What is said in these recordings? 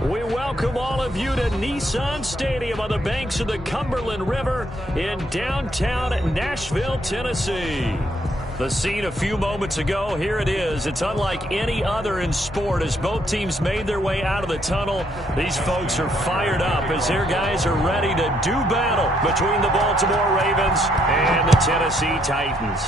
We welcome all of you to Nissan Stadium on the banks of the Cumberland River in downtown Nashville, Tennessee. The scene a few moments ago, here it is. It's unlike any other in sport as both teams made their way out of the tunnel. These folks are fired up as their guys are ready to do battle between the Baltimore Ravens and the Tennessee Titans.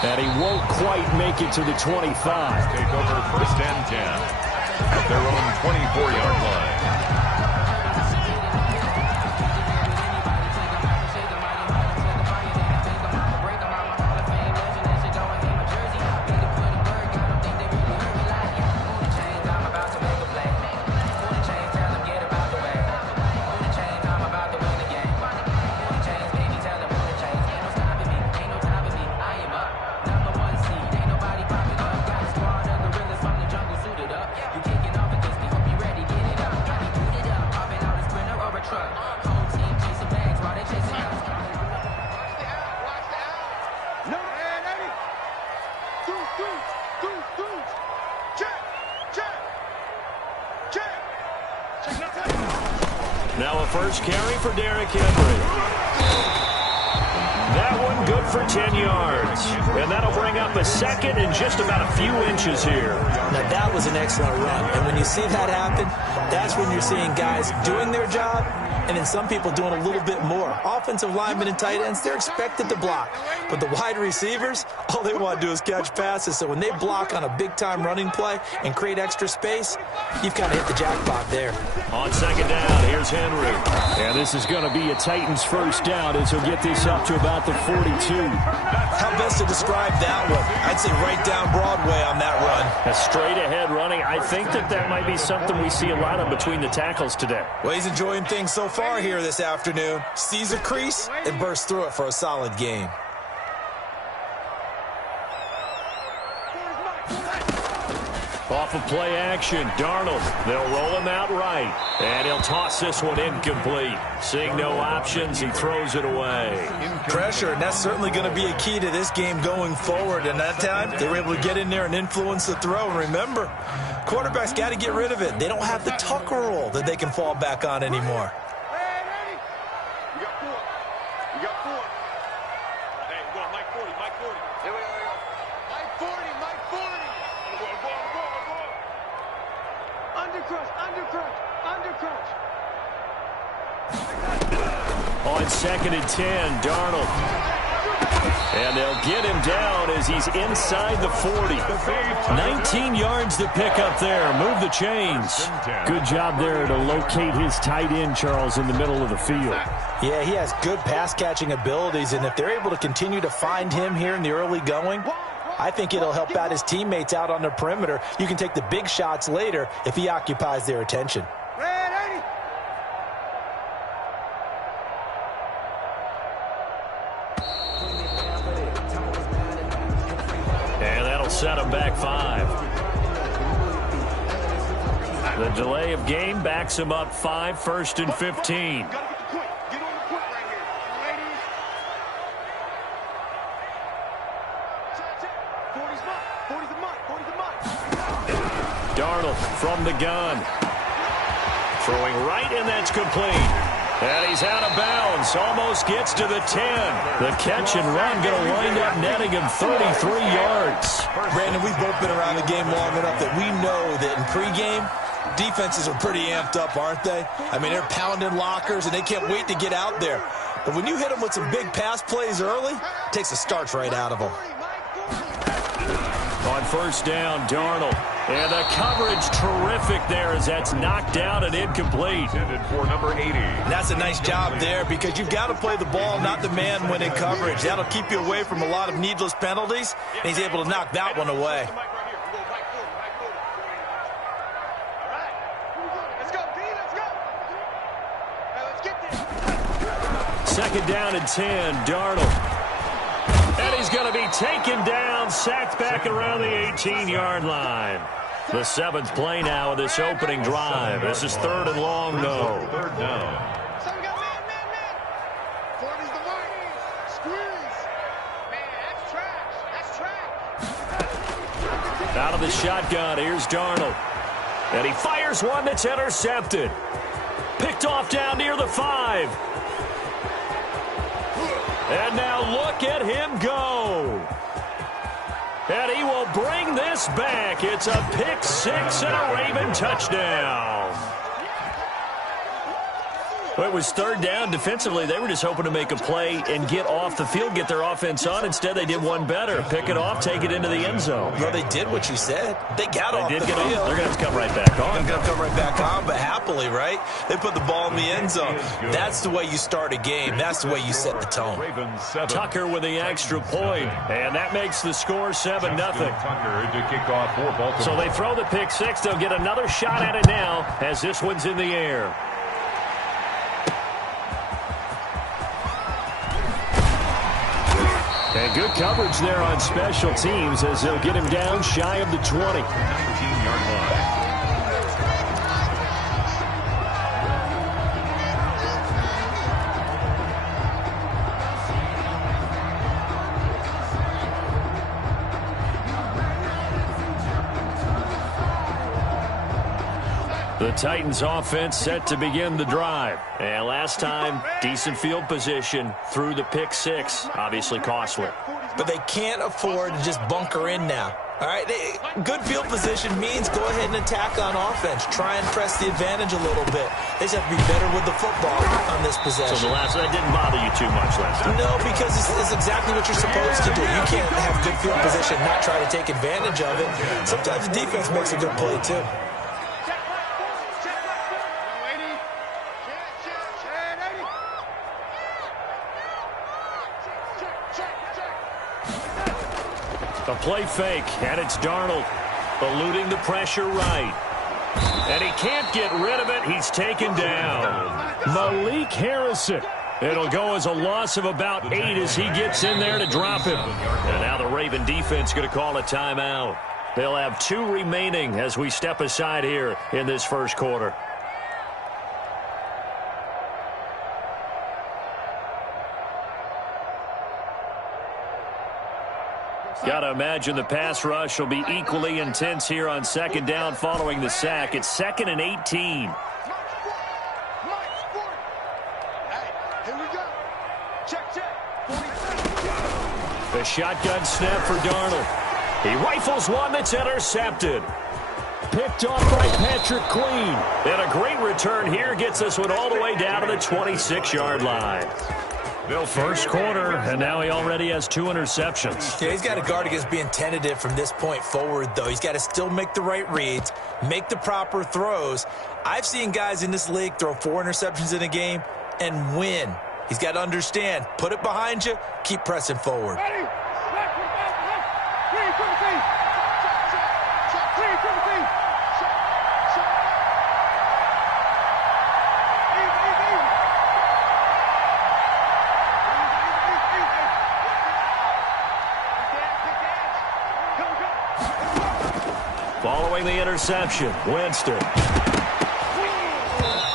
And he won't quite make it to the 25. Take over 1st and 10 at their own 24-yard line. Now a first carry for Derrick Henry. That one good for 10 yards. And that'll bring up a second and just about a few inches here. Now that was an excellent run. And when you see that happen, that's when you're seeing guys doing their job and then some people doing a little bit more. Offensive linemen and tight ends, they're expected to block. But the wide receivers, all they want to do is catch passes. So when they block on a big-time running play and create extra space, you've kind of hit the jackpot there. On second down, here's Henry. And this is going to be a Titans first down as he'll get this up to about the 42. How best to describe that one? I'd say right down Broadway on that run. A straight-ahead running. I think that might be something we see a lot of between the tackles today. Well, he's enjoying things so far here this afternoon. Sees a crease and bursts through it for a solid gain. Off of play action, Darnold. They'll roll him out right. And he'll toss this one incomplete. Seeing no options, he throws it away. Pressure, and that's certainly going to be a key to this game going forward. And that time, they were able to get in there and influence the throw. And remember, quarterbacks got to get rid of it. They don't have the Tucker roll that they can fall back on anymore. On 2nd and 10, Darnold. And they'll get him down as he's inside the 40. 19 yards to pick up there. Move the chains. Good job there to locate his tight end, Charles, in the middle of the field. Yeah, he has good pass-catching abilities, and if they're able to continue to find him here in the early going, I think it'll help out his teammates out on the perimeter. You can take the big shots later if he occupies their attention. Set him back 5. The delay of game backs him up 5, 1st and 15. Darnold from the gun. Throwing right, and that's complete. And he's out of bounds. Almost gets to the 10. The catch and run going to wind up netting him 33 yards. Brandon, we've both been around the game long enough that we know that in pregame, defenses are pretty amped up, aren't they? I mean, they're pounding lockers, and they can't wait to get out there. But when you hit them with some big pass plays early, it takes the starch right out of them. On first down, Darnold. And the coverage terrific there as that's knocked down and incomplete. Intended for number 80. And that's a nice job there because you've got to play the ball, not the man when in coverage. That'll keep you away from a lot of needless penalties, and he's able to knock that one away. Second down and 10, Darnold. And he's going to be taken down, sacked back around the 18-yard line. The 7th play now of this opening drive. This is 3rd and long, though. 3rd down. Squeeze. Man, that's trash. That's trash. Out of the shotgun, here's Darnold. And he fires one that's intercepted. Picked off down near the 5. And now look at him go. And he will bring this back. It's a pick 6 and a Raven touchdown. Well, it was third down. Defensively, they were just hoping to make a play and get off the field, get their offense on. Instead, they did one better. Pick it off, take it into the end zone. Well, they did what you said. They got off the field. They're going to have to come right back on. They're going to come right back on, but happily, right? They put the ball in the end zone. That's the way you start a game. That's the way you set the tone. Tucker with the extra point, and that makes the score 7-0. Tucker to kick off for Baltimore. So they throw the pick 6. They'll get another shot at it now as this one's in the air. And good coverage there on special teams as they'll get him down shy of the 20. 19-yard line. The Titans offense set to begin the drive. And last time, decent field position through the pick 6. Obviously costly. But they can't afford to just bunker in now. All right, good field position means go ahead and attack on offense. Try and press the advantage a little bit. They just have to be better with the football on this possession. So that didn't bother you too much last time? No, because it's exactly what you're supposed to do. You can't have good field position and not try to take advantage of it. Sometimes the defense makes a good play, too. A play fake, and it's Darnold eluding the pressure right. And he can't get rid of it. He's taken down. Malik Harrison. It'll go as a loss of about 8 as he gets in there to drop him. And now the Raven defense going to call a timeout. They'll have 2 remaining as we step aside here in this first quarter. Got to imagine the pass rush will be equally intense here on second down following the sack. It's 2nd and 18. The shotgun snap for Darnold. He rifles one that's intercepted. Picked off by Patrick Queen. And a great return here gets this one all the way down to the 26-yard line. Bill, first quarter, and now he already has 2 interceptions. Yeah, he's got to guard against being tentative from this point forward, though. He's got to still make the right reads, make the proper throws. I've seen guys in this league throw 4 interceptions in a game and win. He's got to understand, put it behind you, keep pressing forward. Following the interception, Winston.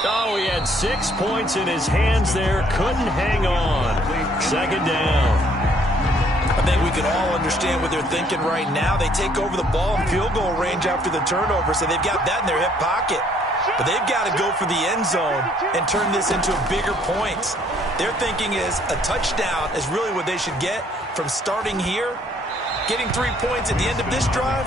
Oh, he had 6 points in his hands there. Couldn't hang on. Second down. I think we can all understand what they're thinking right now. They take over the ball in field goal range after the turnover, so they've got that in their hip pocket. But they've got to go for the end zone and turn this into bigger points. Their thinking is a touchdown is really what they should get from starting here. Getting 3 points at the end of this drive,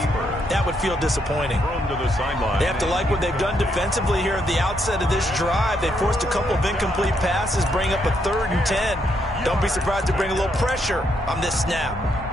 that would feel disappointing. They have to like what they've done defensively here at the outset of this drive. They forced a couple of incomplete passes, bring up a 3rd and 10. Don't be surprised to bring a little pressure on this snap.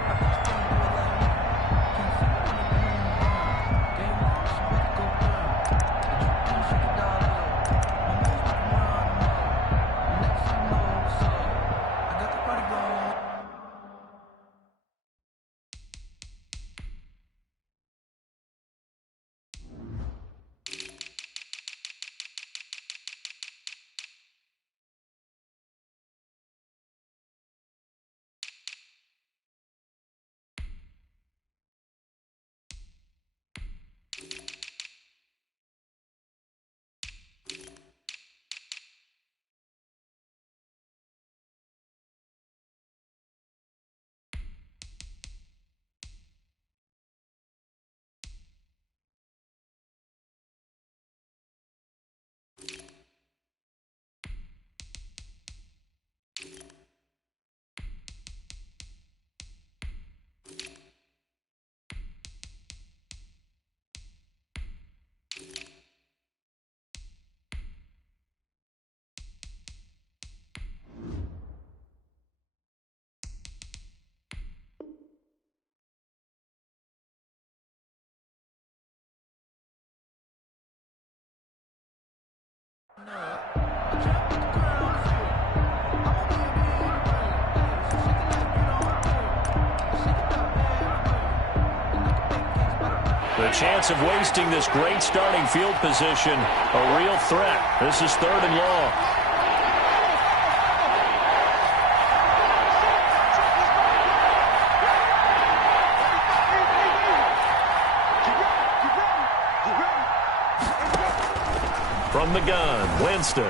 The chance of wasting this great starting field position, a real threat. This is 3rd and long. From the gun, Winston.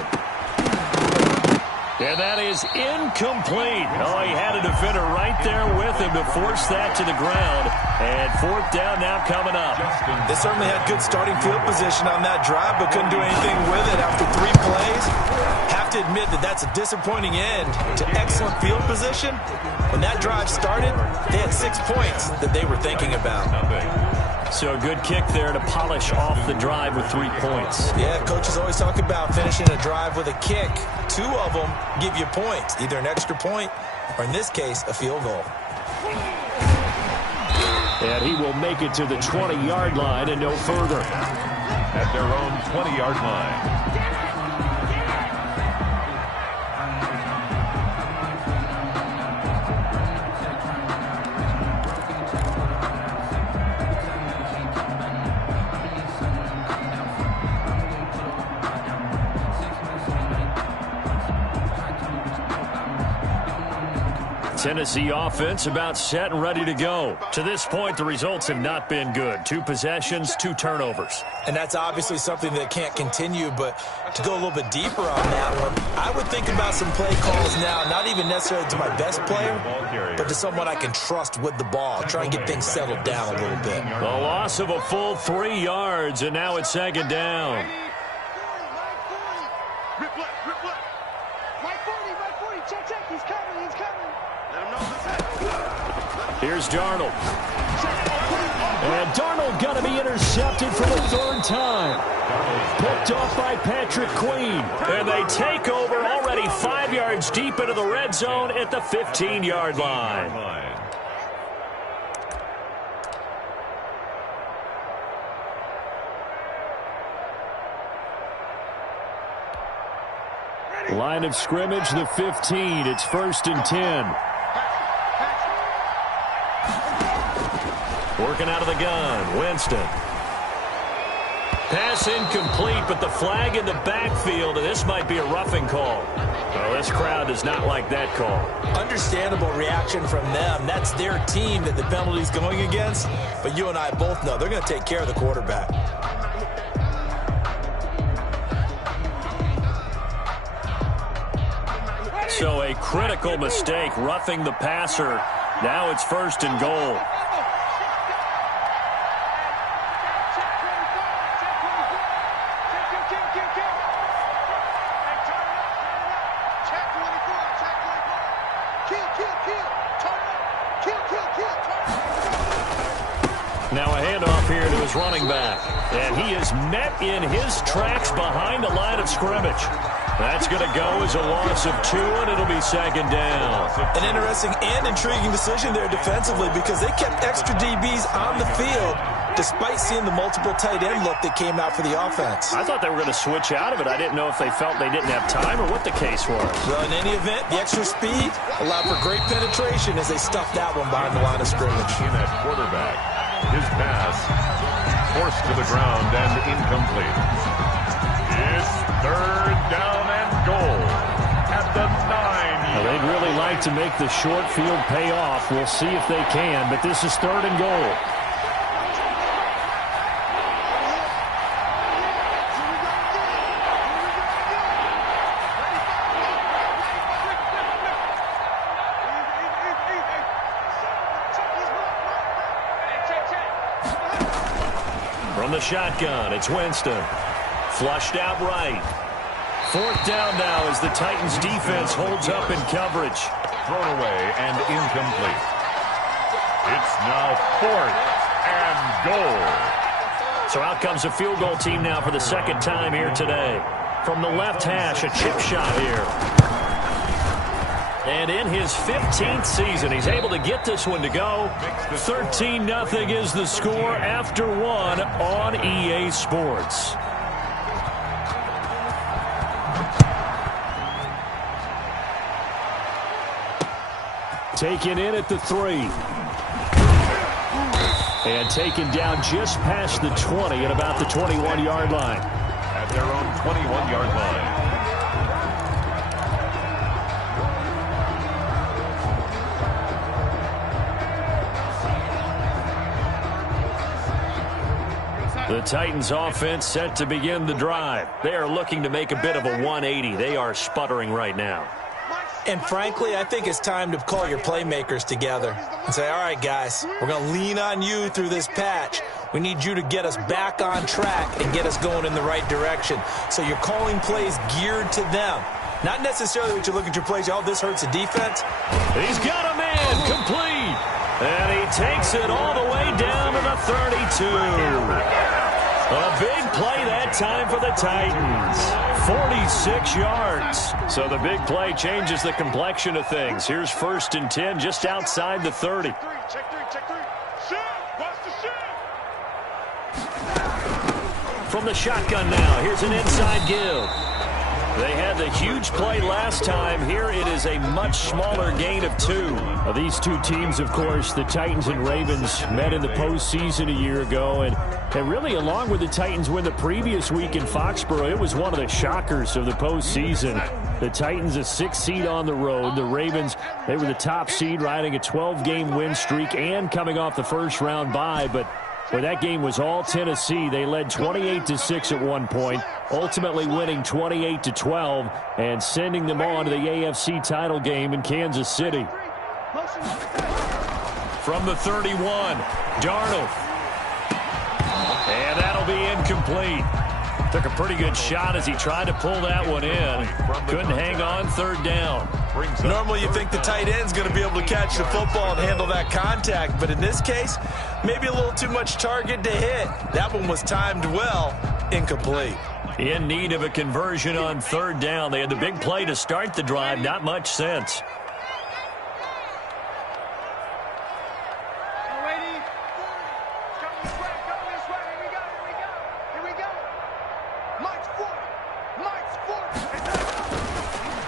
And that is incomplete. Oh, he had a defender right there with him to force that to the ground. And 4th down now coming up. They certainly had good starting field position on that drive, but couldn't do anything with it after 3 plays. Have to admit that that's a disappointing end to excellent field position. When that drive started, they had 6 points that they were thinking about. So a good kick there to polish off the drive with 3 points. Yeah, coaches always talk about finishing a drive with a kick. 2 of them give you points, either an extra point or, in this case, a field goal. And he will make it to the 20-yard line and no further. At their own 20-yard line. Tennessee offense about set and ready to go. To this point, the results have not been good. 2 possessions, 2 turnovers. And that's obviously something that can't continue, but to go a little bit deeper on that one, I would think about some play calls now, not even necessarily to my best player, but to someone I can trust with the ball. Try and get things settled down a little bit. The loss of a full 3 yards, and now it's 2nd down. Here's Darnold. And Darnold going to be intercepted for the 3rd time. Picked off by Patrick Queen. And they take over already 5 yards deep into the red zone at the 15-yard line. Line of scrimmage, the 15. It's 1st and 10. Working out of the gun, Winston. Pass incomplete, but the flag in the backfield, and this might be a roughing call. Well, this crowd does not like that call. Understandable reaction from them. That's their team that the penalty's going against. But you and I both know they're going to take care of the quarterback. So a critical mistake, roughing the passer. Now it's 1st and goal. Now a handoff here to his running back. And he is met in his tracks behind the line of scrimmage. That's going to go as a loss of 2, and it'll be 2nd down. An interesting and intriguing decision there defensively because they kept extra DBs on the field despite seeing the multiple tight end look that came out for the offense. I thought they were going to switch out of it. I didn't know if they felt they didn't have time or what the case was. Well, in any event, the extra speed allowed for great penetration as they stuffed that one behind the line of scrimmage. In at quarterback, his pass forced to the ground and incomplete. It's 3rd down and goal at the 9. Well, they'd really like to make the short field pay off. We'll see if they can, but this is 3rd and goal. From the shotgun, it's Winston. Flushed out right. 4th down now as the Titans defense holds up in coverage. Thrown away and incomplete. It's now 4th and goal. So out comes a field goal team now for the 2nd time here today. From the left hash, a chip shot here. And in his 15th season, he's able to get this one to go. 13-0 is the score after 1 on EA Sports. taken in at the 3. And taken down just past the 20 at about the 21-yard line. At their own 21-yard line. The Titans offense set to begin the drive. They are looking to make a bit of a 180. They are sputtering right now. And frankly, I think it's time to call your playmakers together and say, all right, guys, we're going to lean on you through this patch. We need you to get us back on track and get us going in the right direction. So you're calling plays geared to them. Not necessarily what you look at your plays, oh, this hurts the defense. He's got a man complete. And he takes it all the way down to the 32. A big play that time for the Titans. 46 yards. So the big play changes the complexion of things. Here's 1st and 10 just outside the 30. Check three. Shoot! Watch the shoot! From the shotgun now, here's an inside give. They had the huge play last time. Here it is a much smaller gain of 2. These two teams, of course, the Titans and Ravens, met in the postseason a year ago. And really, along with the Titans win the previous week in Foxborough, it was one of the shockers of the postseason. The Titans, a 6th seed on the road. The Ravens, they were the top seed, riding a 12-game win streak and coming off the first-round bye. But where that game was all Tennessee, they led 28-6 at one point, ultimately winning 28-12 and sending them on to the AFC title game in Kansas City. From the 31, Darnold. And that'll be incomplete. Took a pretty good shot as he tried to pull that one in. Couldn't hang on 3rd down. Normally you think the tight end's going to be able to catch the football and handle that contact, but in this case, maybe a little too much target to hit. That one was timed well, incomplete. In need of a conversion on 3rd down. They had the big play to start the drive, not much sense.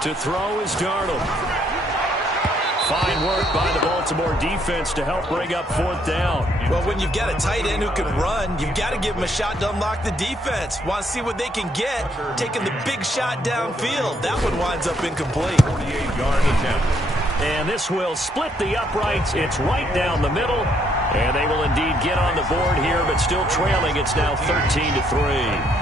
To throw is Darnold. Fine work by the Baltimore defense to help bring up 4th down. Well, when you've got a tight end who can run, you've got to give him a shot to unlock the defense. Want to see what they can get, taking the big shot downfield. That one winds up incomplete. 48-yard attempt. And this will split the uprights. It's right down the middle. And they will indeed get on the board here, but still trailing. It's now 13-3.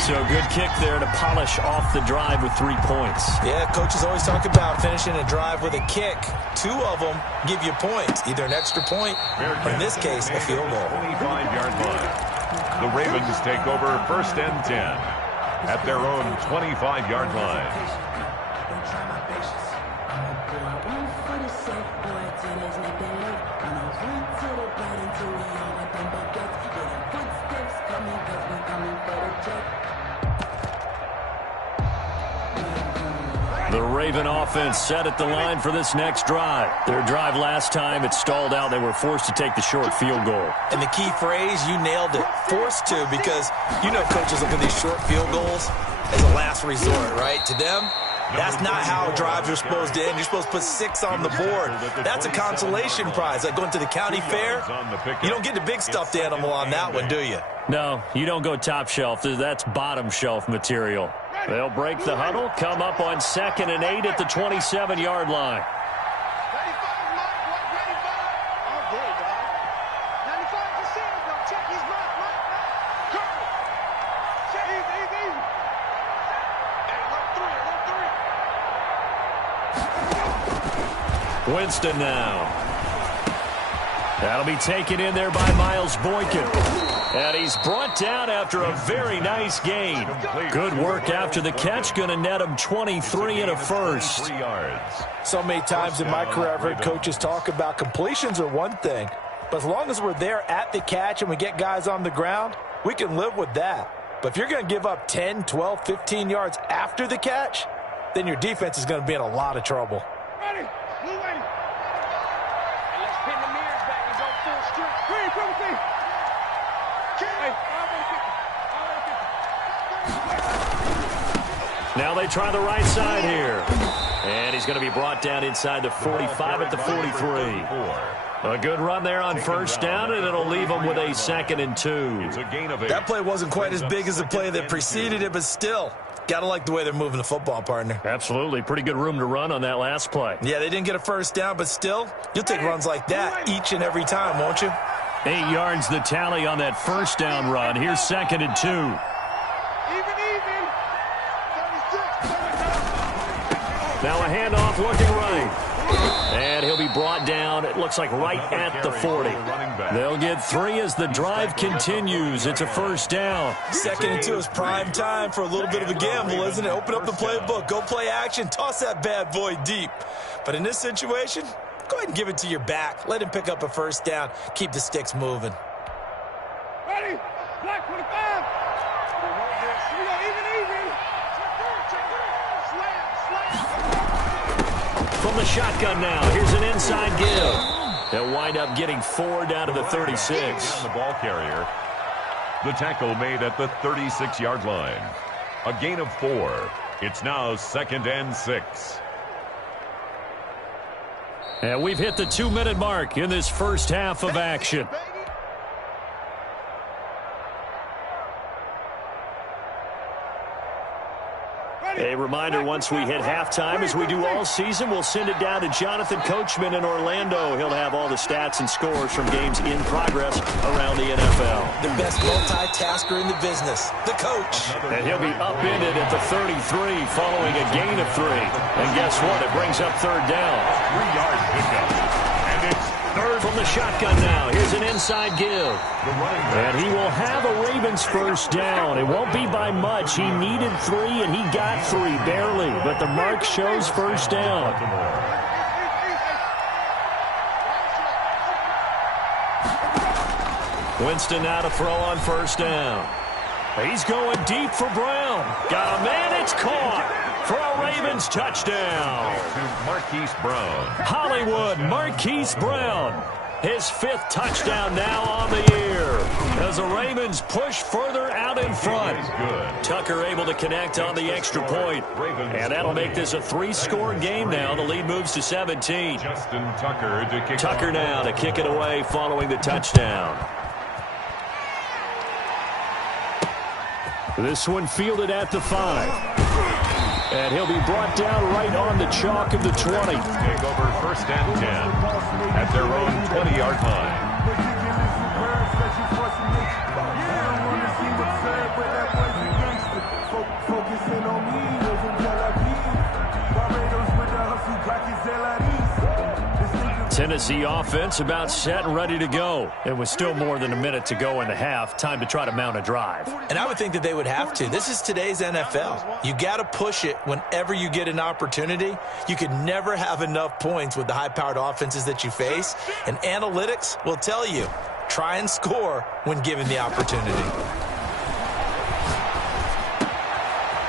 So good kick there to polish off the drive with 3 points. Yeah, coaches always talk about finishing a drive with a kick. 2 of them give you points, either an extra point or, in this case, a field goal. 25-yard line. The Ravens take over 1st and 10 at their own 25-yard line. The Raven offense set at the line for this next drive. Their drive last time, it stalled out. They were forced to take the short field goal. And the key phrase, you nailed it, forced to, because you know coaches look at these short field goals as a last resort, right? To them, that's not how drives are supposed to end. You're supposed to put 6 on the board. That's a consolation prize. Like going to the county fair, you don't get the big stuffed animal on that one, do you? No, you don't go top shelf. That's bottom shelf material. They'll break the huddle, come up on 2nd and 8 at the 27-yard line. Winston now. That'll be taken in there by Miles Boykin. And he's brought down after a very nice gain. Good work after the catch. Going to net him 23 and a first. 3 yards. So many times in my career I've heard coaches talk about completions are one thing, but as long as we're there at the catch and we get guys on the ground, we can live with that. But if you're going to give up 10, 12, 15 yards after the catch, then your defense is going to be in a lot of trouble. Ready? Blue way. Hey, let's pin the mirrors back and go full strength. Green, come with me. Hey, now they try the right side here. And he's going to be brought down inside the 45 at the 43. A good run there on first down, and it'll leave him with a 2nd and 2. That play wasn't quite as big as the play that preceded it, but still, got to like the way they're moving the football, partner. Absolutely. Pretty good room to run on that last play. Yeah, they didn't get a first down, but still, you'll take runs like that each and every time, won't you? 8 yards the tally on that first down run. Here's 2nd and 2. Now a handoff looking right. And he'll be brought down, it looks like right at the 40. They'll get 3 as the drive continues. It's a first down. 2nd and 2 is prime time for a little bit of a gamble, isn't it? Open up the playbook, go play action, toss that bad boy deep. But in this situation, go ahead and give it to your back. Let him pick up a first down. Keep the sticks moving. Ready? Black 25. Here we go, even. From the shotgun now, here's an inside give. They'll wind up getting 4 down to the 36. The ball carrier. The tackle made at the 36-yard line. A gain of 4. It's now 2nd and 6. And we've hit the 2-minute mark in this first half of action. A reminder, once we hit halftime, as we do all season, we'll send it down to Jonathan Coachman in Orlando. He'll have all the stats and scores from games in progress around the NFL. The best multitasker in the business, the coach. And he'll be upended at the 33 following a gain of 3. And guess what? It brings up 3rd down. 3-yard pickup. And it's 3rd from the shotgun now. Here's an inside give. And he will have a Ravens first down. It won't be by much. He needed 3, and he got 3, barely. But the mark shows first down. Winston now to throw on first down. He's going deep for Brown. Got a man, it's caught for a Ravens touchdown. To Marquise Brown. Hollywood, Marquise Brown. His 5th touchdown now on the year as the Ravens push further out in front. Tucker able to connect on the extra point. And that'll make this a 3-score game now. The lead moves to 17. Justin Tucker to kick Tucker now to kick it away following the touchdown. This one fielded at the 5. And he'll be brought down right on the chalk of the 20. Take over 1st and 10 at their own 20-yard line. Tennessee offense about set and ready to go. It was still more than a minute to go in the half. Time to try to mount a drive. And I would think that they would have to. This is today's NFL. You got to push it whenever you get an opportunity. You can never have enough points with the high-powered offenses that you face. And analytics will tell you, try and score when given the opportunity.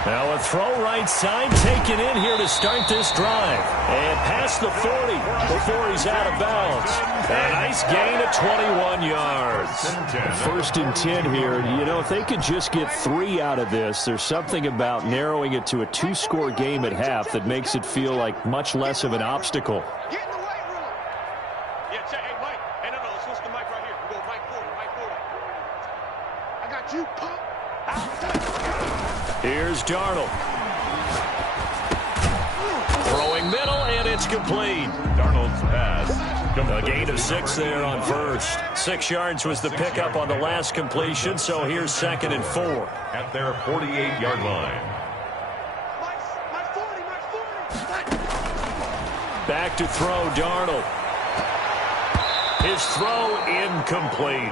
Now a throw right side taken in here to start this drive. And past the 40 before he's out of bounds. A nice gain of 21 yards. 1st and 10 here. You know, if they could just get 3 out of this, there's something about narrowing it to a 2-score game at half that makes it feel like much less of an obstacle. Get in the weight room. Yeah, check. Hey, Mike. Hey, no, switch the mic right here. We go Mike forward. I got you, pump. Here's Darnold. Throwing middle, and it's complete. Darnold's pass. A gain of 6 there on first. 6 yards was the pickup on the last completion, so here's 2nd and 4. At their 48-yard line. Back to throw, Darnold. His throw incomplete.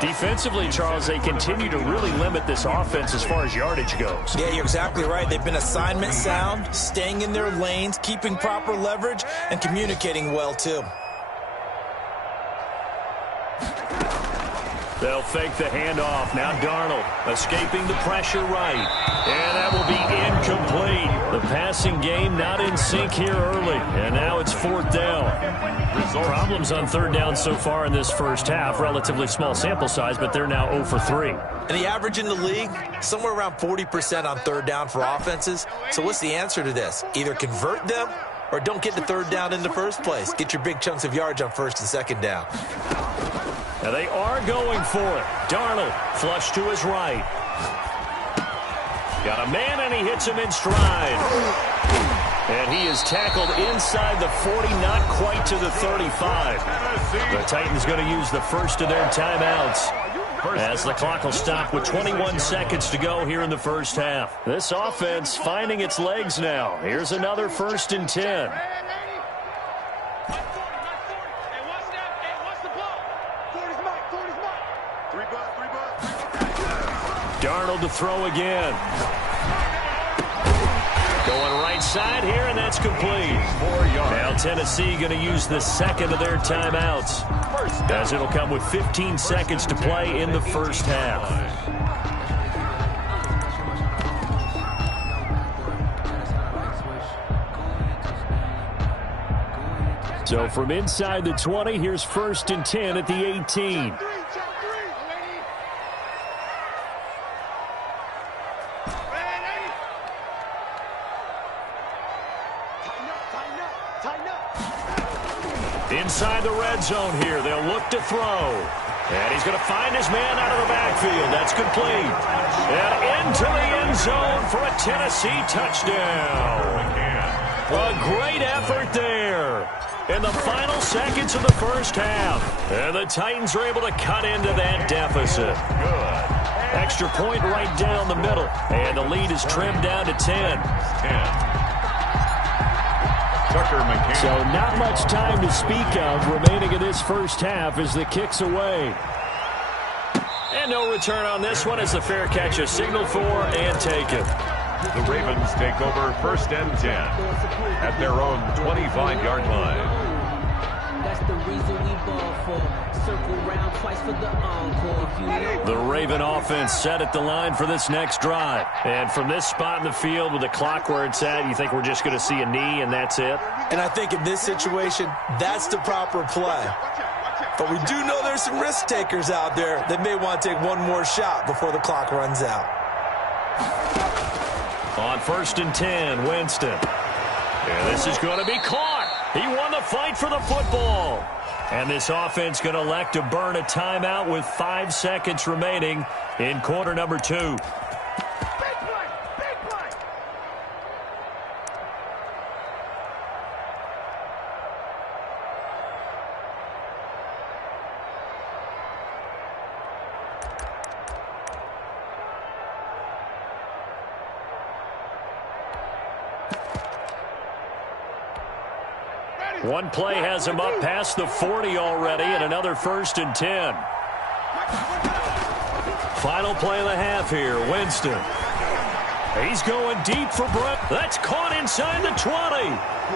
Defensively, Charles, they continue to really limit this offense as far as yardage goes. Yeah, you're exactly right. They've been assignment sound, staying in their lanes, keeping proper leverage, and communicating well, too. They'll fake the handoff. Now Darnold escaping the pressure right. And that will be incomplete. The passing game not in sync here early. And now it's 4th down. Problems on 3rd down so far in this first half. Relatively small sample size, but they're now 0 for 3. And the average in the league, somewhere around 40% on 3rd down for offenses. So what's the answer to this? Either convert them or don't get the 3rd down in the first place. Get your big chunks of yards on 1st and 2nd down. Now they are going for it. Darnold flush to his right. Got a man, and he hits him in stride. And he is tackled inside the 40, not quite to the 35. The Titans going to use the first of their timeouts as the clock will stop with 21 seconds to go here in the first half. This offense finding its legs now. Here's another 1st and 10. Darnold to throw again. Going right side here, and that's complete. 4 yards. Now Tennessee going to use the second of their timeouts, as it'll come with 15 seconds to play in the first half. So from inside the 20, here's 1st and 10 at the 18. Inside the red zone here, they'll look to throw. And he's going to find his man out of the backfield. That's complete. And into the end zone for a Tennessee touchdown. A great effort there in the final seconds of the first half. And the Titans are able to cut into that deficit. Good. Extra point right down the middle. And the lead is trimmed down to 10. So not much time to speak of remaining in this first half as the kick's away. And no return on this one as the fair catch is signaled for and taken. The Ravens take over 1st and 10 at their own 25-yard line. That's the reason we ball for. Circle round twice for the encore. The Raven offense set at the line for this next drive. And from this spot in the field with the clock where it's at, you think we're just going to see a knee and that's it? And I think in this situation, that's the proper play. But we do know there's some risk takers out there that may want to take one more shot before the clock runs out. On 1st and 10, Winston. And this is going to be caught. He won the fight for the football. And this offense going to elect to burn a timeout with 5 seconds remaining in quarter number 2. One play has him up past the 40 already, and another 1st and 10. Final play of the half here, Winston. He's going deep for Brett. That's caught inside the 20.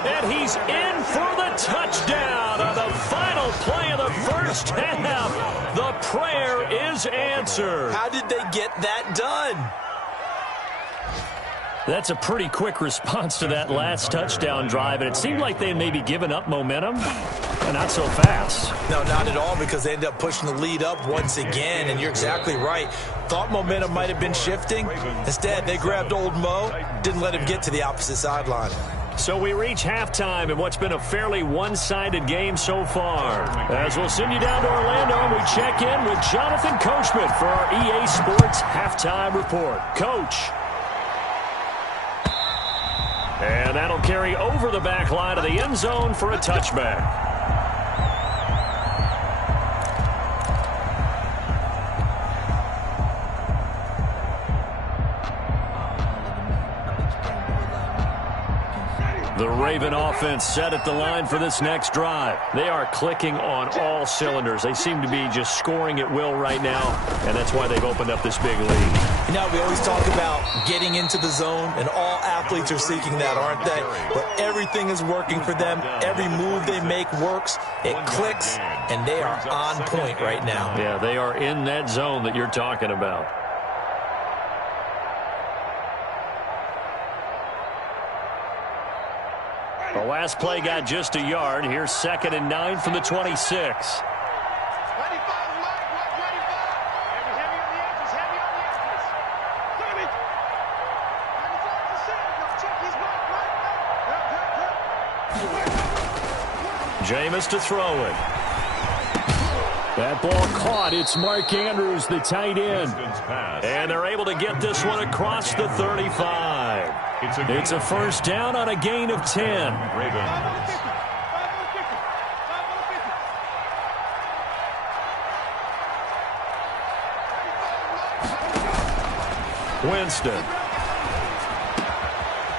And he's in for the touchdown on the final play of the first half. The prayer is answered. How did they get that done? That's a pretty quick response to that last touchdown drive, and it seemed like they may be giving up momentum, but not so fast. No, not at all, because they ended up pushing the lead up once again, and you're exactly right. Thought momentum might have been shifting. Instead, they grabbed old Mo, didn't let him get to the opposite sideline. So we reach halftime in what's been a fairly one-sided game so far. As we'll send you down to Orlando, and we check in with Jonathan Coachman for our EA Sports Halftime Report. Coach. And that'll carry over the back line of the end zone for a touchback. The Raven offense set at the line for this next drive. They are clicking on all cylinders. They seem to be just scoring at will right now, and that's why they've opened up this big lead. You know, we always talk about getting into the zone, and all athletes are seeking that, aren't they? But everything is working for them. Every move they make works. It clicks, and they are on point right now. Yeah, they are in that zone that you're talking about. The last play got just a yard. Here's 2nd and 9 from the 26. Jameis to throw it. That ball caught. It's Mark Andrews, the tight end. And they're able to get this one across the 35. It's a first down on a gain of 10. Winston.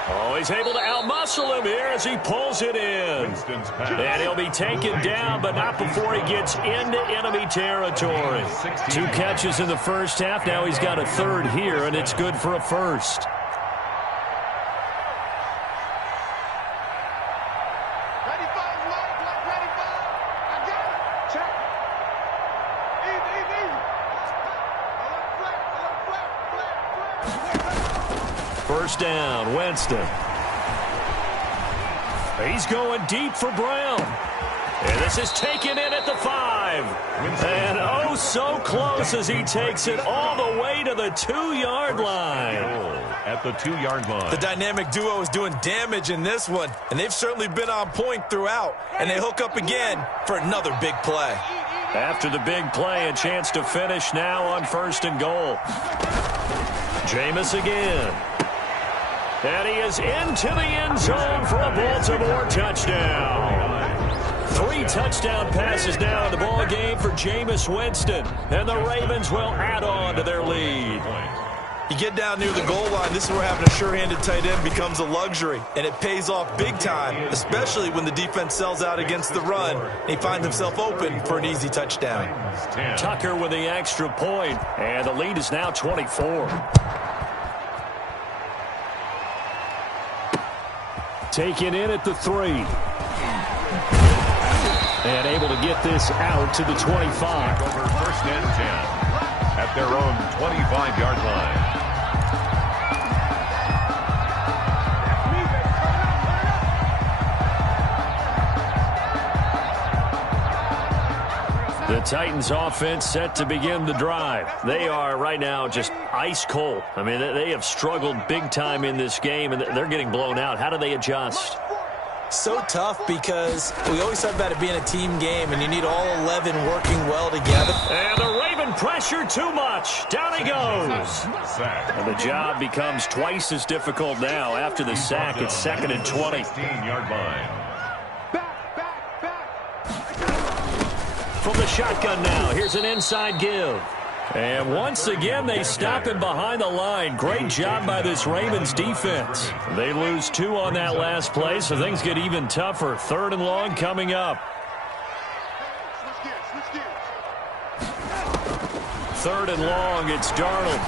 Oh, he's able to outmuscle him here as he pulls it in. And he'll be taken down, but not before he gets into enemy territory. 2 catches in the first half. Now he's got a third here, and it's good for a first. First down, Winston. He's going deep for Brown. And this is taken in at the 5. And oh, so close as he takes it all the way to the 2-yard line. At the 2-yard line. The dynamic duo is doing damage in this one, and they've certainly been on point throughout. And they hook up again for another big play. After the big play, a chance to finish now on 1st and goal. Jameis again. And he is into the end zone for a Baltimore touchdown. 3 touchdown passes now in the ball game for Jameis Winston. And the Ravens will add on to their lead. You get down near the goal line, this is where having a sure-handed tight end becomes a luxury. And it pays off big time, especially when the defense sells out against the run. And he finds himself open for an easy touchdown. Tucker with the extra point, and the lead is now 24. Taken in at the 3. And able to get this out to the 25. Over 1st and 10 at their own 25-yard line. The Titans offense set to begin the drive. They are right now just ice cold. I mean, they have struggled big time in this game, and they're getting blown out. How do they adjust? So tough because we always talk about it being a team game, and you need all 11 working well together. And the Raven pressure too much. Down he goes. And the job becomes twice as difficult now. After the sack, it's 2nd and 20. 16-yard line. From the shotgun now, here's an inside give. And once again, they stop him behind the line. Great job by this Ravens defense. They lose 2 on that last play, so things get even tougher. 3rd and long coming up. 3rd and long, it's Darnold.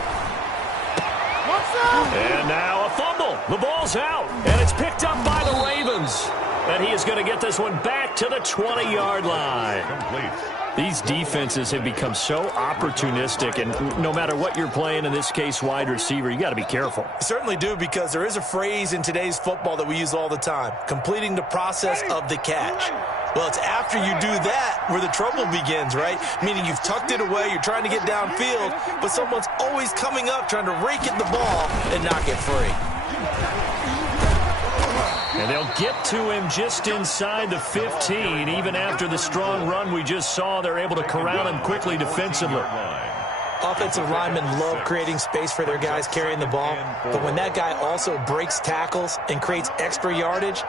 And now a fumble. The ball's out, and it's picked up by the Ravens. And he is going to get this one back to the 20-yard line. Complete. These defenses have become so opportunistic, and no matter what you're playing, in this case wide receiver, you got to be careful. I certainly do, because there is a phrase in today's football that we use all the time, completing the process of the catch. Well, it's after you do that where the trouble begins, right? Meaning you've tucked it away, you're trying to get downfield, but someone's always coming up trying to rake at the ball and knock it free. And they'll get to him just inside the 15. Even after the strong run we just saw, they're able to corral him quickly defensively. Offensive linemen love creating space for their guys carrying the ball, but when that guy also breaks tackles and creates extra yardage,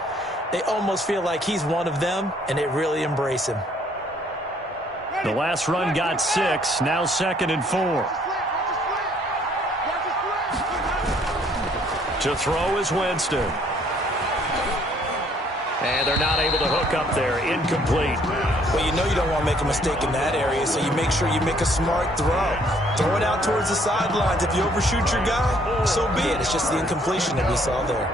they almost feel like he's one of them, and they really embrace him. The last run got 6, now 2nd and 4. To throw is Winston. And they're not able to hook up there. Incomplete. Well, you know you don't want to make a mistake in that area, so you make sure you make a smart throw. Throw it out towards the sidelines. If you overshoot your guy, so be it. It's just the incompletion that we saw there.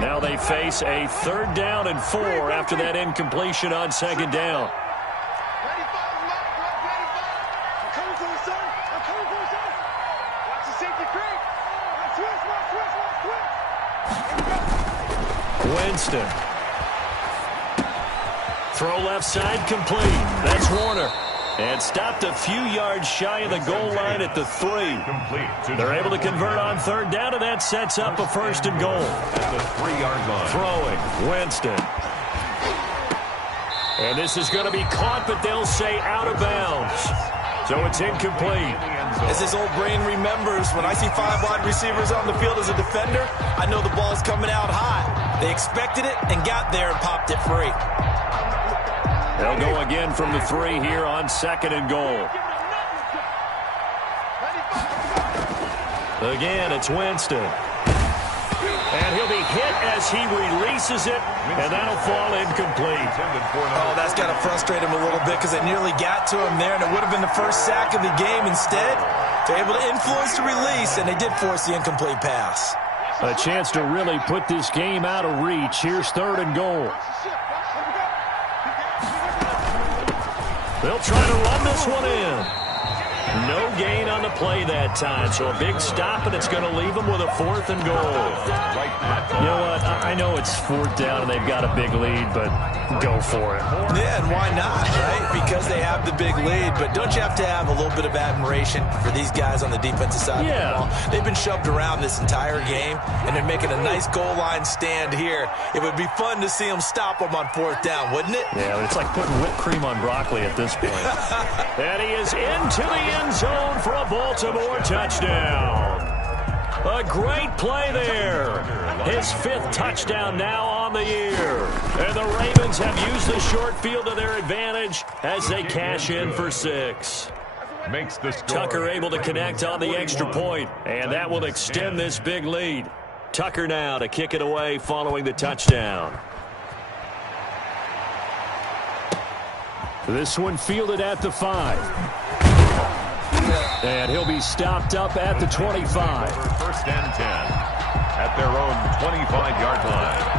Now they face a 3rd down and 4 after that incompletion on 2nd down. Winston. Throw left side complete. That's Warner. And stopped a few yards shy of the goal line at the 3. They're able to convert on 3rd down, and that sets up a 1st and goal. At the 3-yard line. Throwing, Winston. And this is going to be caught, but they'll say out of bounds. So it's incomplete. As his old brain remembers, when I see 5 wide receivers on the field as a defender, I know the ball's coming out high. They expected it and got there and popped it free. They'll go again from the 3 here on 2nd and goal. Again, it's Winston. And he'll be hit as he releases it, and that'll fall incomplete. Oh, that's got to frustrate him a little bit because it nearly got to him there, and it would have been the first sack of the game. Instead, they're able to influence the release, and they did force the incomplete pass. A chance to really put this game out of reach. Here's 3rd and goal. They'll try to run this one in. No gain on the play that time, so a big stop, and it's going to leave them with a 4th and goal. You know what? I know it's 4th down and they've got a big lead, but go for it. Yeah, and why not, right? Because they have the big lead, but don't you have to have a little bit of admiration for these guys on the defensive side of the ball? They've been shoved around this entire game, and they're making a nice goal line stand here. It would be fun to see them stop them on 4th down, wouldn't it? Yeah, it's like putting whipped cream on broccoli at this point. And he is into the end zone for a Baltimore touchdown. A great play there. His 5th touchdown now on the year. And the Ravens have used the short field to their advantage as they cash in for 6. Makes the Tucker able to connect on the extra point, and that will extend this big lead. Tucker now to kick it away following the touchdown. This one fielded at the 5. And he'll be stopped up at the 25. 1st and 10 at their own 25-yard line.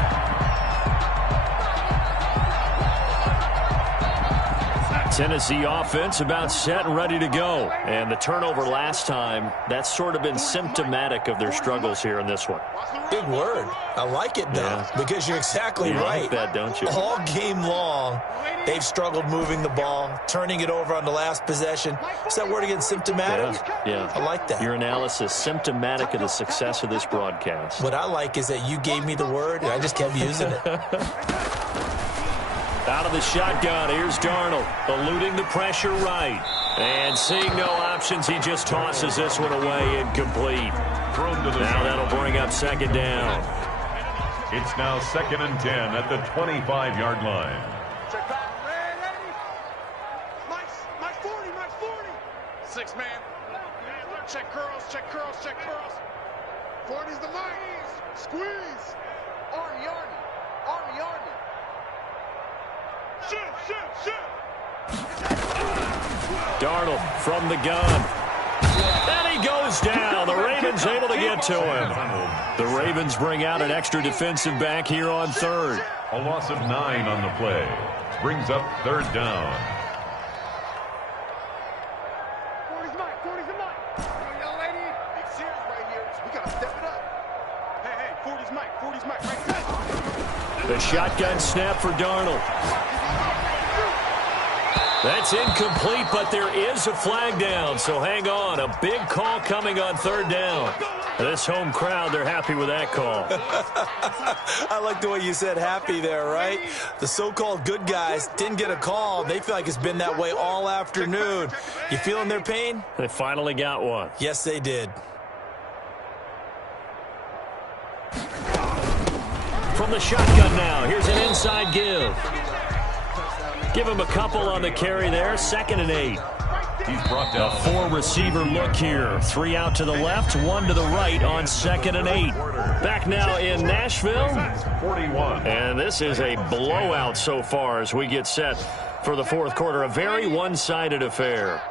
Tennessee offense about set and ready to go. And the turnover last time, that's sort of been symptomatic of their struggles here in this one. Big word. I like it, though, because you're exactly right. You like that, don't you? All game long, they've struggled moving the ball, turning it over on the last possession. Is that word again, symptomatic? Yeah. I like that. Your analysis, symptomatic of the success of this broadcast. What I like is that you gave me the word, and I just kept using it. Out of the shotgun, here's Darnold, eluding the pressure right. And seeing no options, he just tosses this one away, incomplete. Now that'll bring up 2nd down. It's now 2nd and 10 at the 25-yard line. Mike 40. 6 man. Check curls. 40's the line. Squeeze. Army. Shoot. Darnold from the gun. And he goes down. The Ravens able to get to him. The Ravens bring out an extra defensive back here on 3rd. A loss of 9 on the play. Brings up 3rd down. 40's Mike. Young lady, it's serious right here. We got to step it up. Hey, 40's Mike. Right there. The shotgun snap for Darnold. That's incomplete, but there is a flag down, so hang on. A big call coming on 3rd down. This home crowd, they're happy with that call. I like the way you said happy there, right? The so-called good guys didn't get a call. They feel like it's been that way all afternoon. You feeling their pain? They finally got one. Yes, they did. From the shotgun now, here's an inside give. Give him a couple on the carry there, 2nd and 8. He's brought down. A four-receiver look here. 3 out to the left, 1 to the right on 2nd and 8. Back now in Nashville. 41. And this is a blowout so far as we get set for the fourth quarter. A very one-sided affair.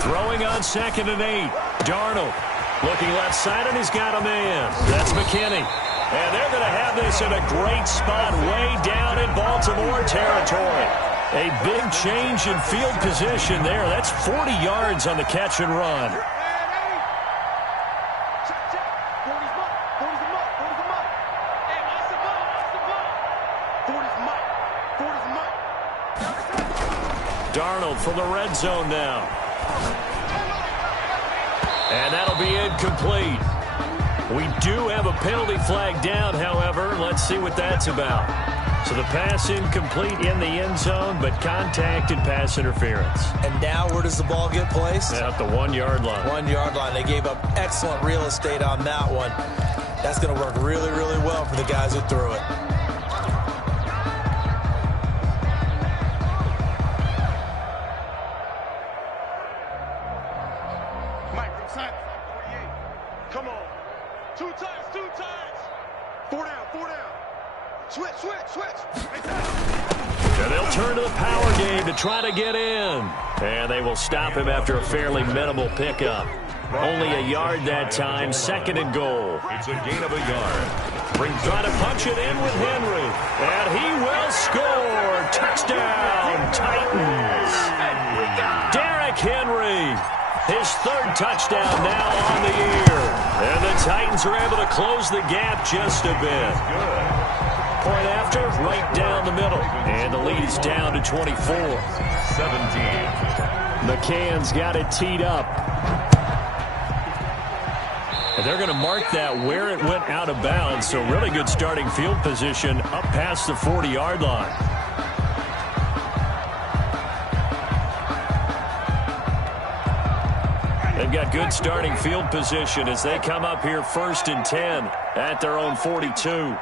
Throwing on 2nd and 8. Darnold looking left side, and he's got a man. That's McKinney. And they're going to have this in a great spot way down in Baltimore territory. A big change in field position there. That's 40 yards on the catch and run. Darnold from the red zone now. And that'll be incomplete. We do have a penalty flag down, however. Let's see what that's about. So the pass incomplete in the end zone, but contacted pass interference. And now where does the ball get placed? At the 1-yard line. 1-yard line. They gave up excellent real estate on that one. That's going to work really, really well for the guys who threw it. And they'll turn to the power game to try to get in. And they will stop him after a fairly minimal pickup. Only a yard that time, 2nd and goal. It's a gain of a yard. Trying to punch it in with Henry. And he will score. Touchdown, Titans. Derrick Henry. His 3rd touchdown now on the year. And the Titans are able to close the gap just a bit. Point after, right down the middle. And the lead is down to 24. 17. McCann's got it teed up. And they're going to mark that where it went out of bounds. So really good starting field position up past the 40-yard line. They've got good starting field position as they come up here 1st and 10 at their own 42.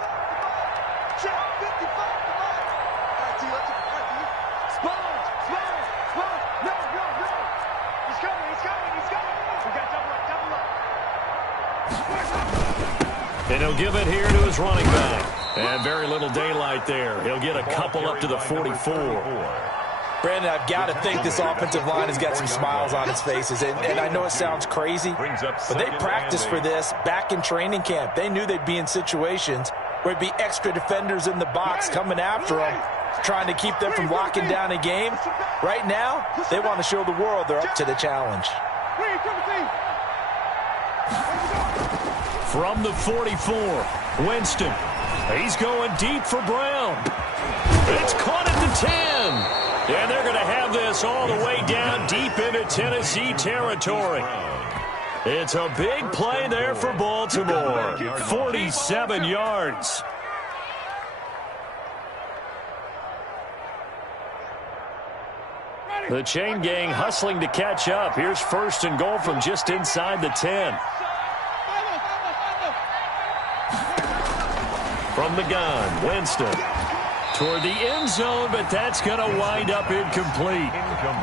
And he'll give it here to his running back. And very little daylight there. He'll get a couple up to the 44. Brandon, I've got to think this offensive line has got some smiles on its faces. And I know it sounds crazy, but they practiced for this back in training camp. They knew they'd be in situations where it'd be extra defenders in the box coming after them, trying to keep them from locking down a game. Right now, they want to show the world they're up to the challenge. From the 44, Winston. He's going deep for Brown. It's caught at the 10. And they're going to have this all the way down deep into Tennessee territory. It's a big play there for Baltimore. 47 yards. The chain gang hustling to catch up. Here's 1st and goal from just inside the 10. From the gun, Winston toward the end zone, but that's going to wind up incomplete.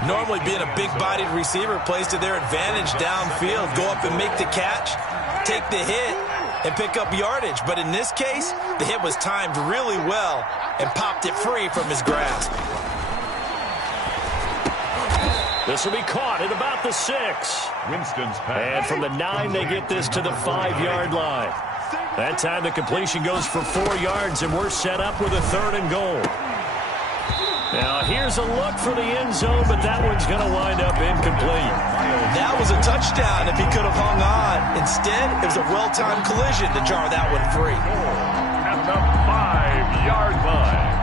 Normally being a big-bodied receiver plays to their advantage downfield. Go up and make the catch, take the hit, and pick up yardage. But in this case, the hit was timed really well and popped it free from his grasp. This will be caught at about the 6. Winston's pass. And from the 9, they get this to the 5-yard line. That time the completion goes for 4 yards, and we're set up with a 3rd and goal. Now here's a look for the end zone, but that one's going to wind up incomplete. That was a touchdown if he could have hung on. Instead, it was a well-timed collision to jar that one free. At the 5-yard line.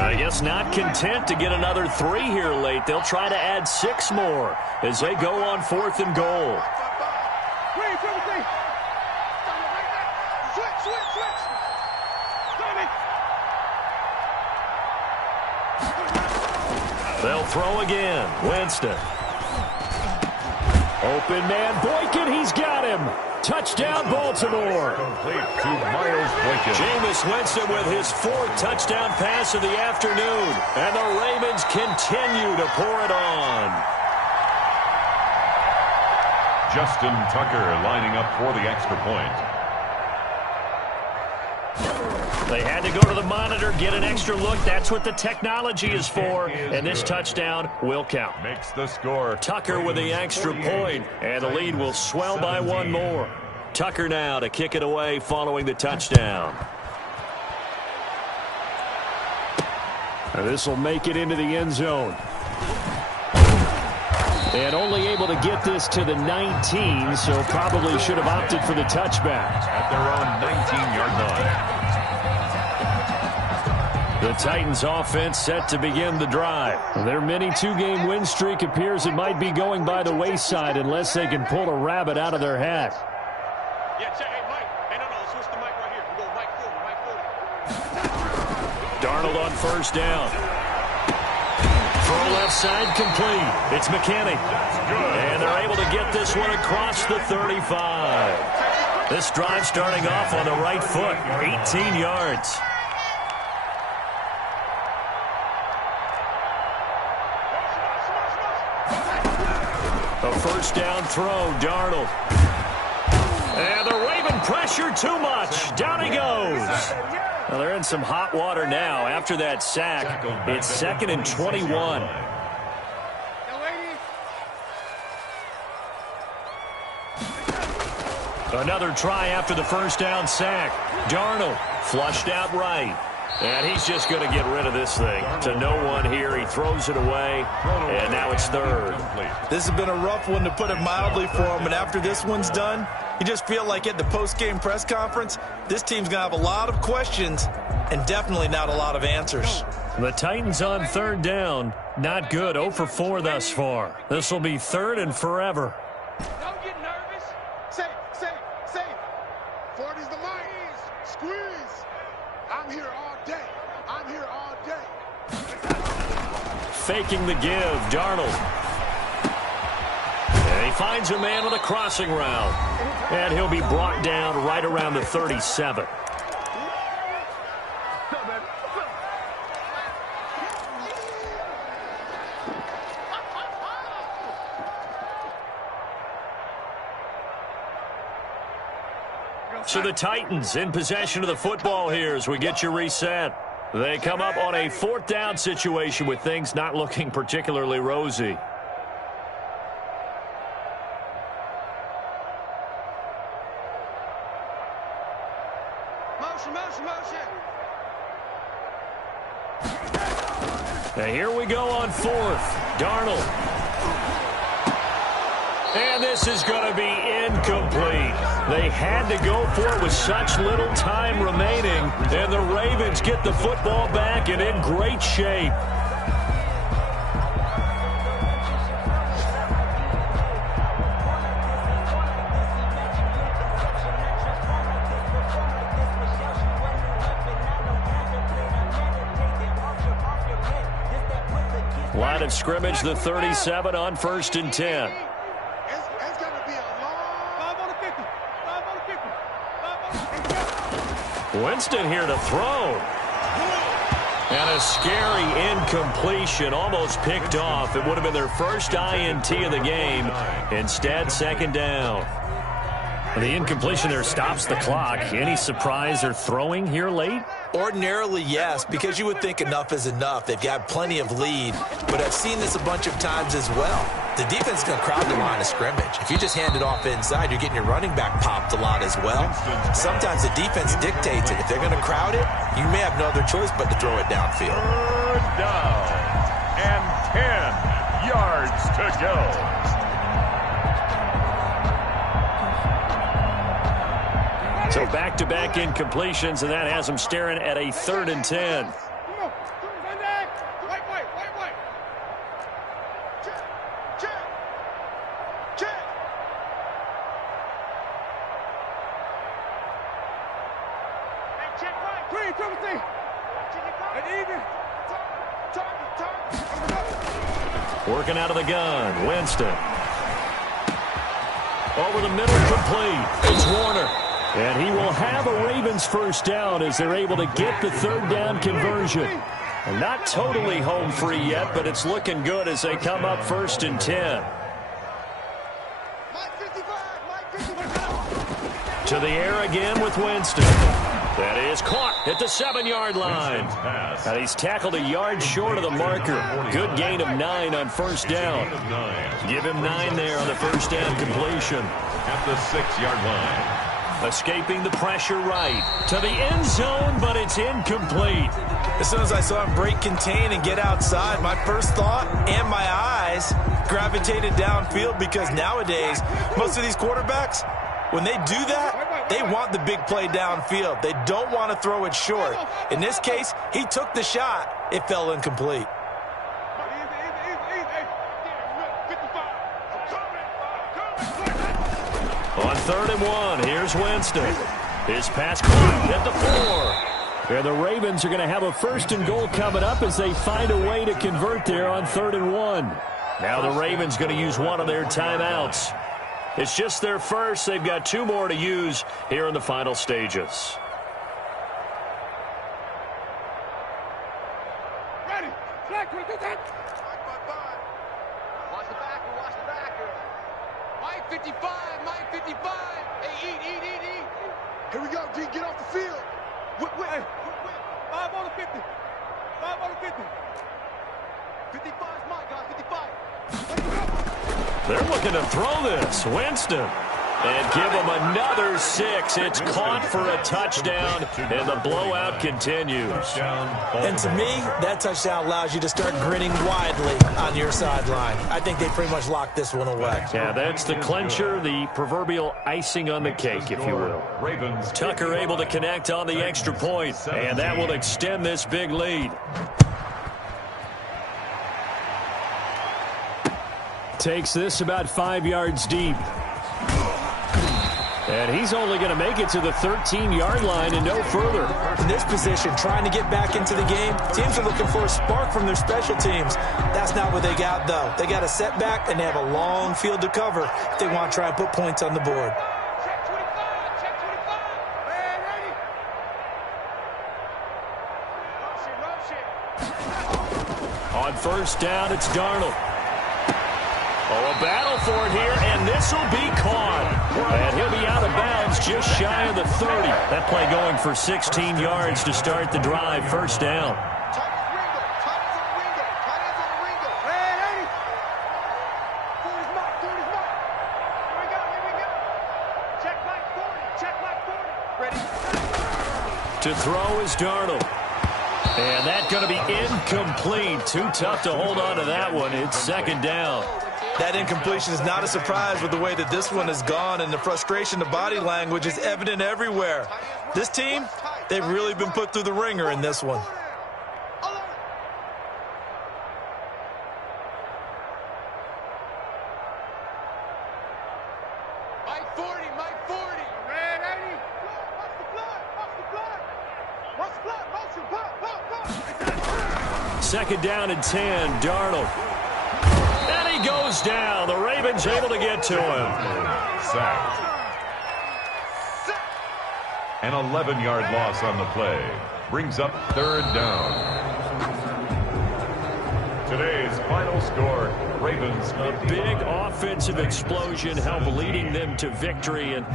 I guess not content to get another 3 here late. They'll try to add 6 more as they go on 4th and goal. They'll throw again. Winston. Open man, Boykin, he's got him. Touchdown, Baltimore. Complete to Miles Boykin. Jameis Winston with his 4th touchdown pass of the afternoon. And the Ravens continue to pour it on. Justin Tucker lining up for the extra point. They had to go to the monitor, get an extra look. That's what the technology is for. And this touchdown will count. Makes the score. Tucker with the extra point, and the lead will swell by 1 more. Tucker now to kick it away following the touchdown. This will make it into the end zone. And only able to get this to the 19, so probably should have opted for the touchback. At their own 19-yard line. The Titans offense set to begin the drive. Their mini 2-game win streak appears it might be going by the wayside unless they can pull a rabbit out of their hat. Yeah, check. Hey, Mike. Hey, no, switch the mic right here. We go Mike forward. Darnold on first down. Throw left side complete. It's McKinney. And they're able to get this one across the 35. This drive starting off on the right foot. 18 yards. A first down throw, Darnold. And the Raven pressure too much. Down he goes. Well, they're in some hot water now. After that sack, it's 2nd and 21. Another try after the first down sack. Darnold flushed out right. And he's just going to get rid of this thing. To no one here. He throws it away. And now it's 3rd. This has been a rough one, to put it mildly, for him. And after this one's done, you just feel like at the post-game press conference, this team's going to have a lot of questions and definitely not a lot of answers. The Titans on 3rd down. Not good. 0 for 4 thus far. This will be 3rd and forever. Don't get nervous. Safe. 40's the mic. Squeeze. I'm here all day. Faking the give, Darnold. And he finds a man with a crossing route. And he'll be brought down right around the 37. So the Titans in possession of the football here as we get you reset. They come up on a 4th down situation with things not looking particularly rosy. Motion. Now here we go on 4th. Darnold. And this is going to be incomplete. They had to go for it with such little time remaining. And the Ravens get the football back and in great shape. Line of scrimmage, the 37 on 1st and 10. Winston here to throw. And a scary incompletion, almost picked off. It would have been their first INT of the game. Instead, 2nd down. The incompletion there stops the clock. Any surprise they're throwing here late? Ordinarily, yes, because you would think enough is enough. They've got plenty of lead, but I've seen this a bunch of times as well. The defense is going to crowd the line of scrimmage. If you just hand it off inside, you're getting your running back popped a lot as well. Sometimes the defense dictates it. If they're going to crowd it, you may have no other choice but to throw it downfield. 3rd down and 10 yards to go. So back-to-back incompletions, and that has them staring at a 3rd and 10. Looking out of the gun. Winston. Over the middle, complete. It's Warner. And he will have a Ravens first down as they're able to get the third down conversion. And not totally home free yet, but it's looking good as they come up 1st and 10. To the air again with Winston. That is caught at the 7-yard line. And he's tackled a yard short of the marker. Good gain of 9 on first down. Give him 9 there on the first down completion. At the 6-yard line. Escaping the pressure right to the end zone, but it's incomplete. As soon as I saw him break contain and get outside, my first thought and my eyes gravitated downfield, because nowadays, most of these quarterbacks, when they do that, they want the big play downfield. They don't want to throw it short. In this case, he took the shot. It fell incomplete. On 3rd and 1, here's Winston. His pass caught at the 4. And the Ravens are going to have a 1st and goal coming up as they find a way to convert there on 3rd and 1. Now the Ravens going to use one of their timeouts. It's just their first. They've got 2 more to use here in the final stages. Ready. Flag, watch the backer, watch the backer. Mike 55, Mike 55. Hey, eat. Here we go, G, get off the field. Whip. 5 on the 50. 5 on the 50. 55 is Mike, guys, 55. They're looking to throw this. Winston. And give him another 6. It's caught for a touchdown, and the blowout continues. And to me, that touchdown allows you to start grinning widely on your sideline. I think they pretty much locked this one away. Yeah, that's the clincher, the proverbial icing on the cake, if you will. Tucker able to connect on the extra point, and that will extend this big lead. Takes this about 5 yards deep. And he's only going to make it to the 13-yard line and no further. In this position, trying to get back into the game, teams are looking for a spark from their special teams. That's not what they got, though. They got a setback, and they have a long field to cover if they want to try and put points on the board. Check 25, check 25. Hey, ready? Rush it. On first down, it's Darnold. Oh, a battle for it here, and this will be caught. And he'll be out of bounds just shy of the 30. That play going for 16 yards to start the drive. First down. To throw is Darnold. And that's going to be incomplete. Too tough to hold on to that one. It's second down. That incompletion is not a surprise with the way that this one has gone, and the frustration, the body language is evident everywhere. This team, they've really been put through the ringer in this one. Mike 40, Mike 40. Ready? Watch the blood, watch the blood. Watch the blood, motion, pop. Second down and 10, Darnold. And he goes down. The Ravens able to get to him. Sacked. An 11-yard loss on the play. Brings up third down. Today's final score, Ravens. A big offensive explosion helped leading them to victory. And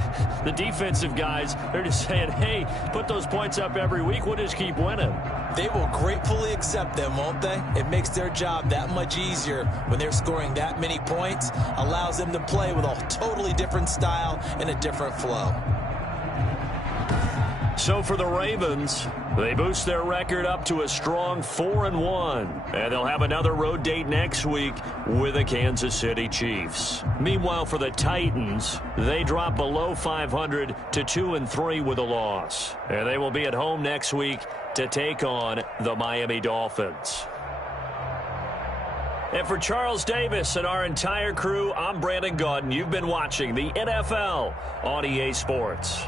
the defensive guys, they're just saying, hey, put those points up every week. We'll just keep winning. They will gratefully accept them, won't they? It makes their job that much easier when they're scoring that many points. Allows them to play with a totally different style and a different flow. So for the Ravens, they boost their record up to a strong 4-1. And they'll have another road date next week with the Kansas City Chiefs. Meanwhile, for the Titans, they drop below 500 to 2-3 with a loss. And they will be at home next week to take on the Miami Dolphins. And for Charles Davis and our entire crew, I'm Brandon Gaudin. You've been watching the NFL on EA Sports.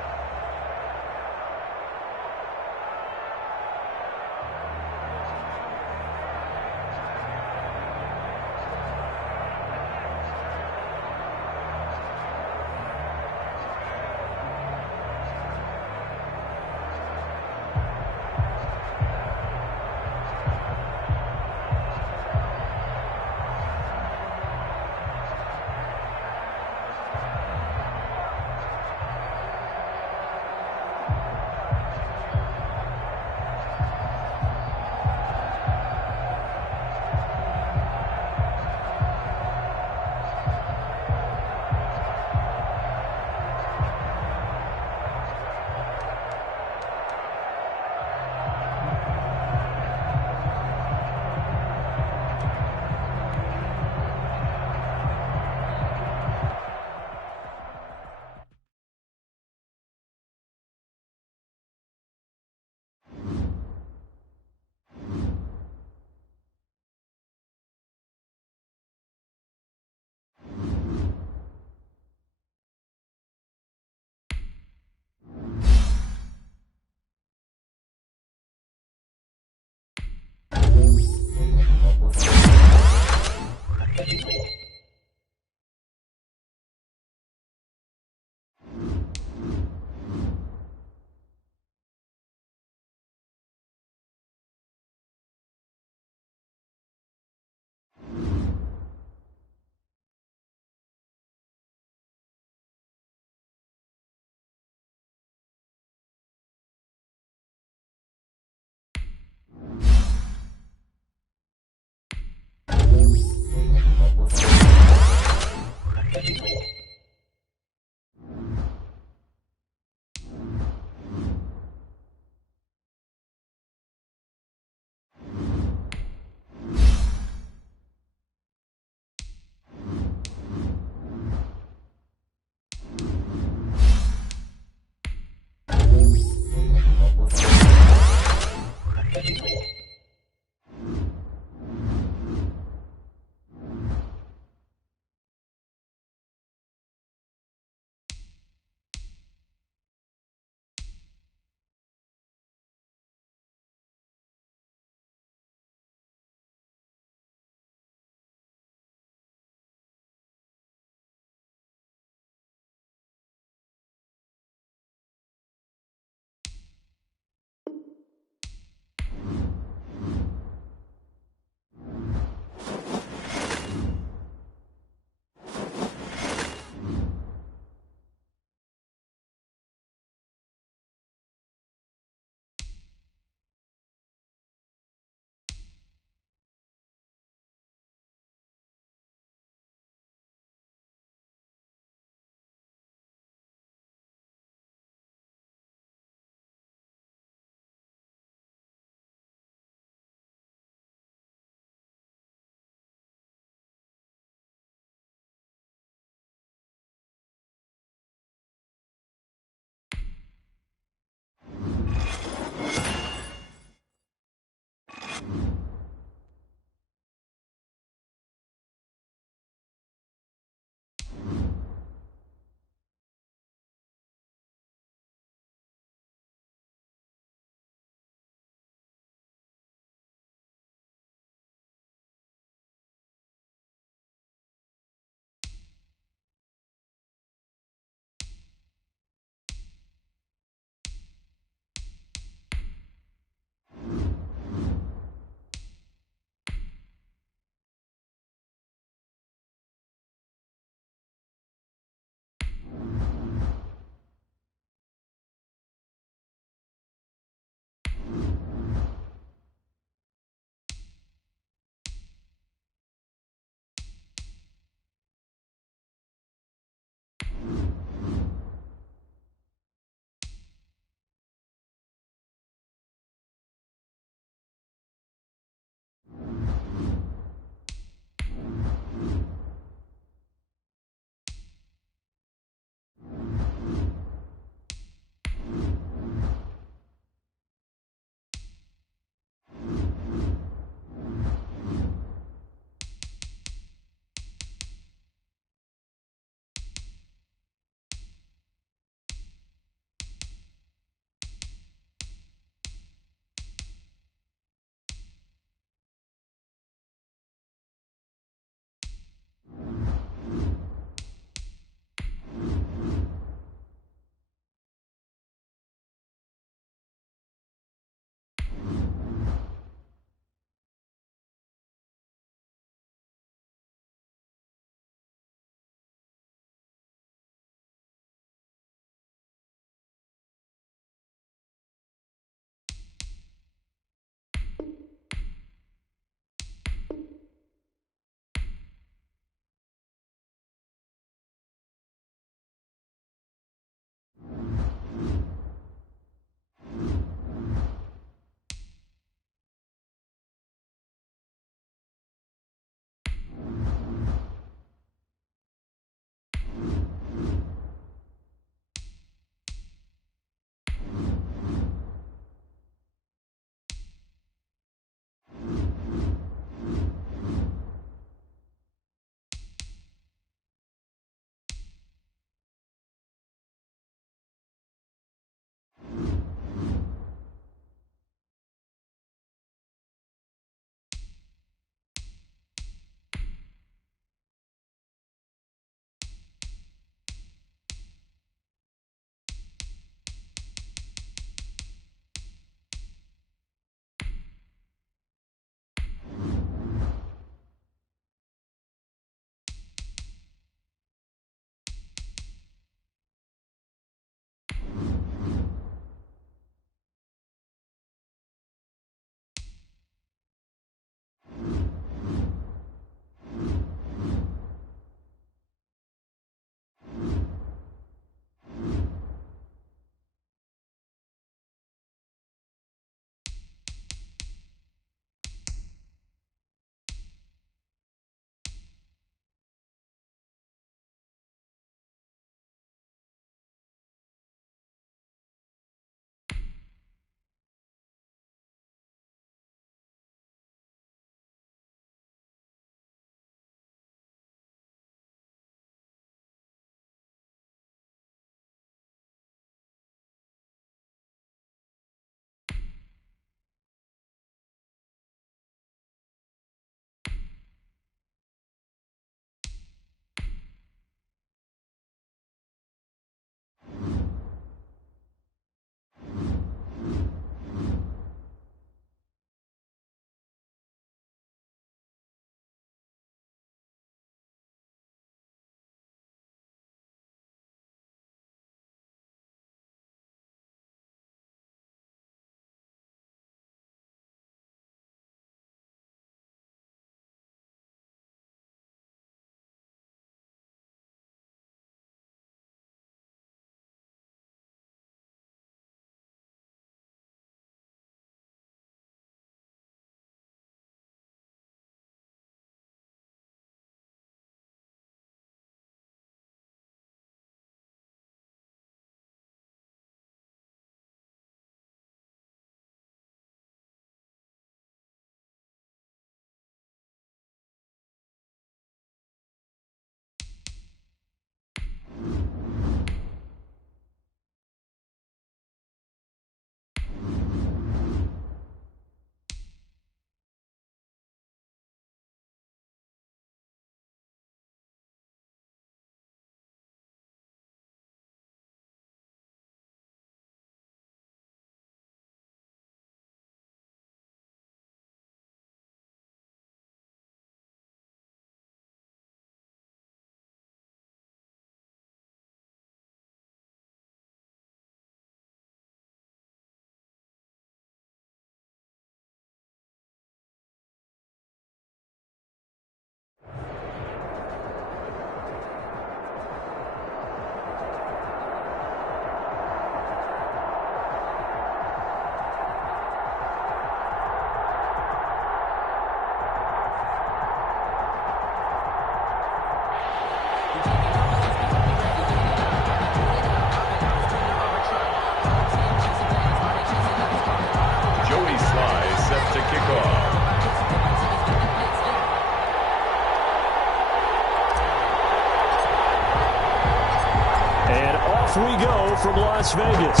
Off we go from Las Vegas.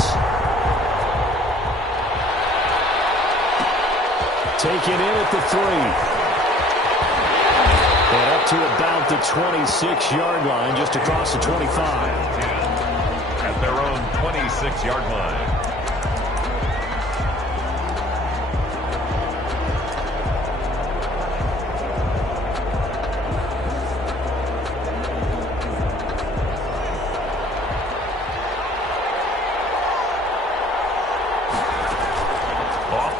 Taken in at the 3. And up to about the 26-yard line, just across the 25. At their own 26-yard line.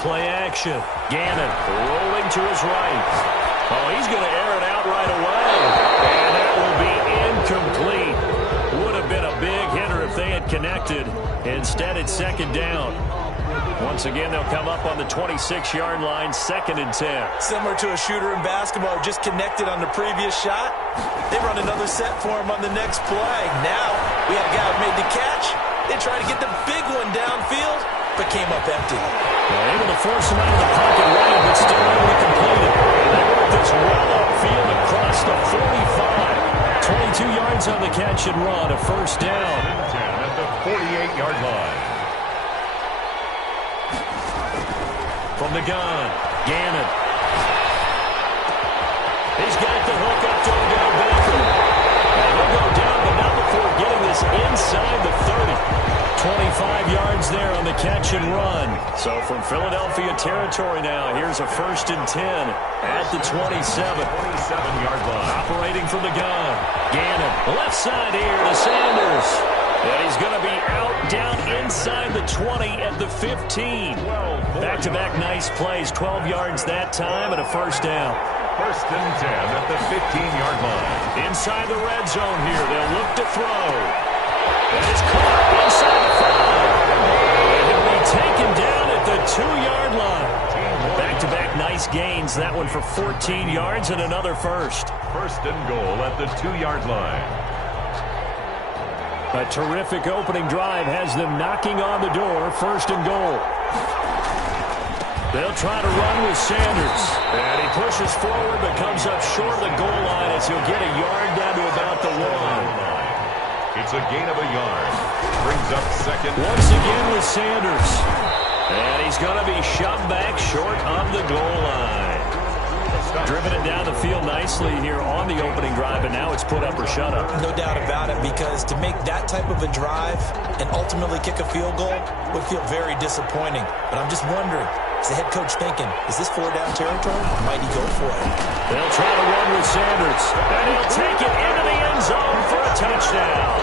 Play action. Gannon rolling to his right. Oh, he's going to air it out right away. And that will be incomplete. Would have been a big hitter if they had connected. Instead, it's second down. Once again, they'll come up on the 26-yard line, 2nd and 10. Similar to a shooter in basketball, just connected on the previous shot. They run another set for him on the next play. Now, we have a guy who made the catch. They try to get the big one downfield, but came up empty. They're able to force him out of the pocket right, but still able to complete it. They work this well upfield across the 45. 22 yards on the catch and run, a first down. 10 at the 48-yard line. From the gun, Gannon. He's got the hook up to Odell Beckham. And he'll go down, but not before getting this inside the 30. 25 yards there on the catch and run. So from Philadelphia territory now, here's a 1st and 10 at the 27. 27-yard line. Operating from the gun. Gannon, left side here to Sanders. And he's going to be out down inside the 20 at the 15. Back-to-back nice plays. 12 yards that time and a first down. 1st and 10 at the 15-yard line. Inside the red zone here. They'll look to throw. And it's caught inside the 5. And he'll be taken down at the 2-yard line. Back-to-back nice gains. That one for 14 yards and another first. 1st and goal at the 2-yard line. A terrific opening drive has them knocking on the door. 1st and goal. They'll try to run with Sanders. And he pushes forward but comes up short of the goal line as he'll get a yard down to about the 1. It's a gain of a yard. Brings up 2nd. Once again with Sanders. And he's going to be shoved back short of the goal line. Driven it down the field nicely here on the opening drive, and now it's put up or shut up. No doubt about it, because to make that type of a drive and ultimately kick a field goal would feel very disappointing. But I'm just wondering, is the head coach thinking, is this 4-down territory? Or might he go for it? They'll try to run with Sanders, and he'll take it into the end zone for a touchdown.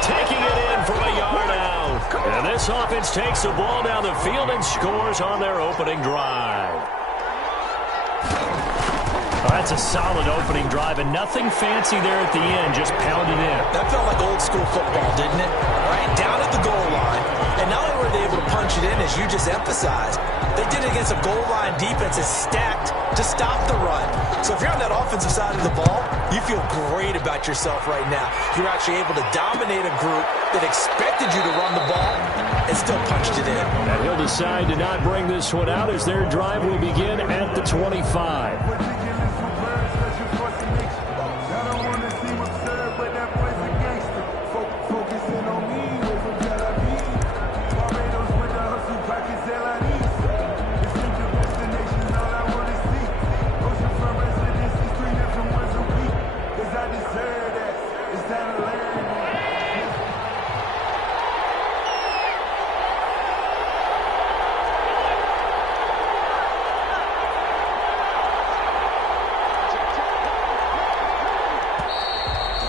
Taking it in from a yard out. And this offense takes the ball down the field and scores on their opening drive. Well, that's a solid opening drive, and nothing fancy there at the end, just pounded in. That felt like old school football, didn't it? Right down at the goal line. And not only were they able to punch it in, as you just emphasized, they did it against a goal line defense that's stacked to stop the run. So if you're on that offensive side of the ball, you feel great about yourself right now. You're actually able to dominate a group that expected you to run the ball and still punched it in. And he'll decide to not bring this one out as their drive will begin at the 25.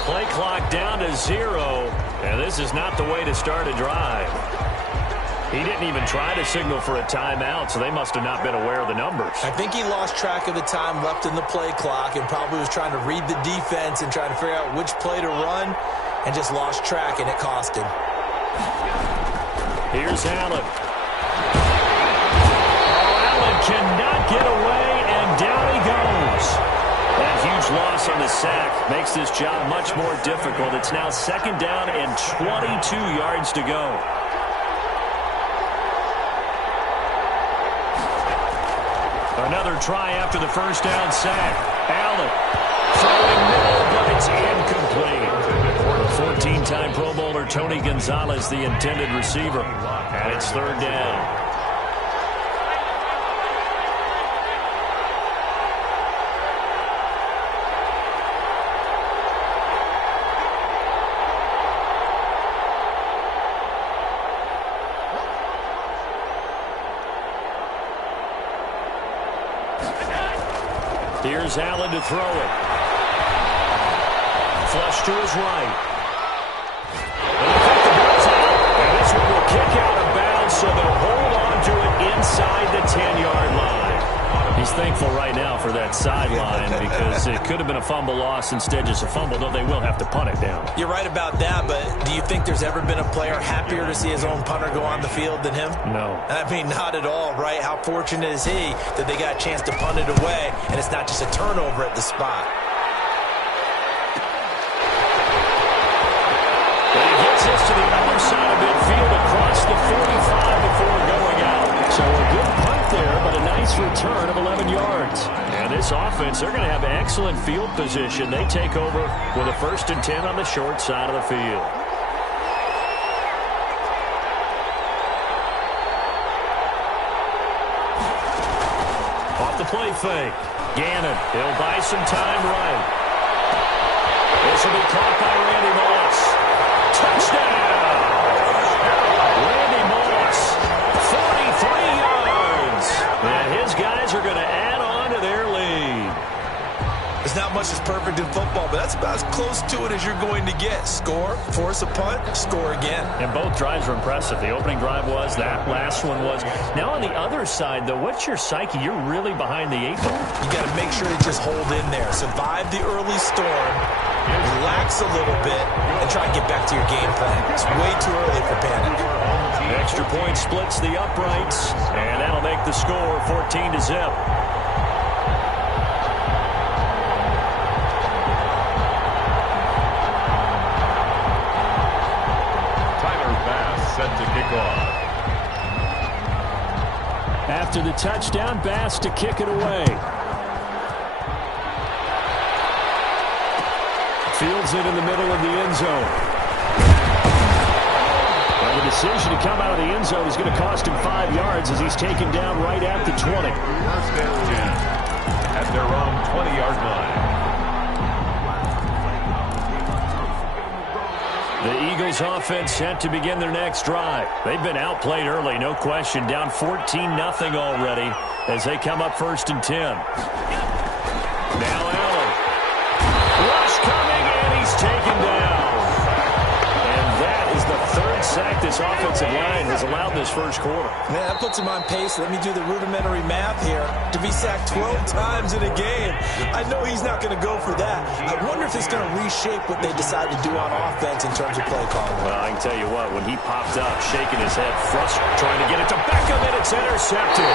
Play clock down to 0, and this is not the way to start a drive. He didn't even try to signal for a timeout, so they must have not been aware of the numbers. I think he lost track of the time left in the play clock and probably was trying to read the defense and trying to figure out which play to run and just lost track, and it cost him. Here's Allen. Oh, Allen cannot get away, and down he goes. That huge loss on the sack makes this job much more difficult. It's now 2nd down and 22 yards to go. Another try after the first down sack. Allen throwing middle, but it's incomplete. 14 Two-time Pro Bowler Tony Gonzalez, the intended receiver. And it's third down. Here's Allen to throw it. Flush to his right. And this one will kick out of bounds, so they'll hold on to it inside the 10-yard line. He's thankful right now for that sideline because it could have been a fumble loss, instead just a fumble, though they will have to punt it down. You're right about that, but do you think there's ever been a player happier to see his own punter go on the field than him? No. I mean, not at all, right? How fortunate is he that they got a chance to punt it away, and it's not just a turnover at the spot. But he gets this to the other side of midfield across the 45 before going out. So a good punt there, but a nice return of 11 yards. And this offense, they're going to have excellent field position. They take over with a 1st and 10 on the short side of the field. Off the play fake. Gannon, he'll buy some time right. This will be caught by Randy Moss. Touchdown! Randy Moss, 43 yards. And his guys are going to add on to their lead. There's not much that's perfect in football, but that's about as close to it as you're going to get. Score, force a punt, score again. And both drives were impressive. The opening drive was, that last one was. Now on the other side, though, what's your psyche? You're really behind the 8 ball. You got to make sure to just hold in there. Survive the early storm, relax a little bit, and try and get back to your game plan. It's way too early for panic. The extra point splits the uprights, and that'll make the score 14-0. Set to kick off. After the touchdown, Bass to kick it away. Fields it in the middle of the end zone. Well, the decision to come out of the end zone is going to cost him 5 yards as he's taken down right at the 20. 1st and 10 at their own 20-yard line. The Eagles offense set to begin their next drive. They've been outplayed early, no question. Down 14-0 already as they come up 1st and 10. Now Allen. Rush coming, and he's taken down. And that is the 3rd sack this offensive line has allowed this 1st quarter. Man, that puts him on pace. Let me do the rudimentary math here. To be sacked 12 times in a game, I know he's not going to go for that. I wonder if it's going to reshape what they decide to do on offense in terms of play calling. Well, I can tell you what, when he popped up, shaking his head, frustrated, trying to get it to Beckham, and it's intercepted.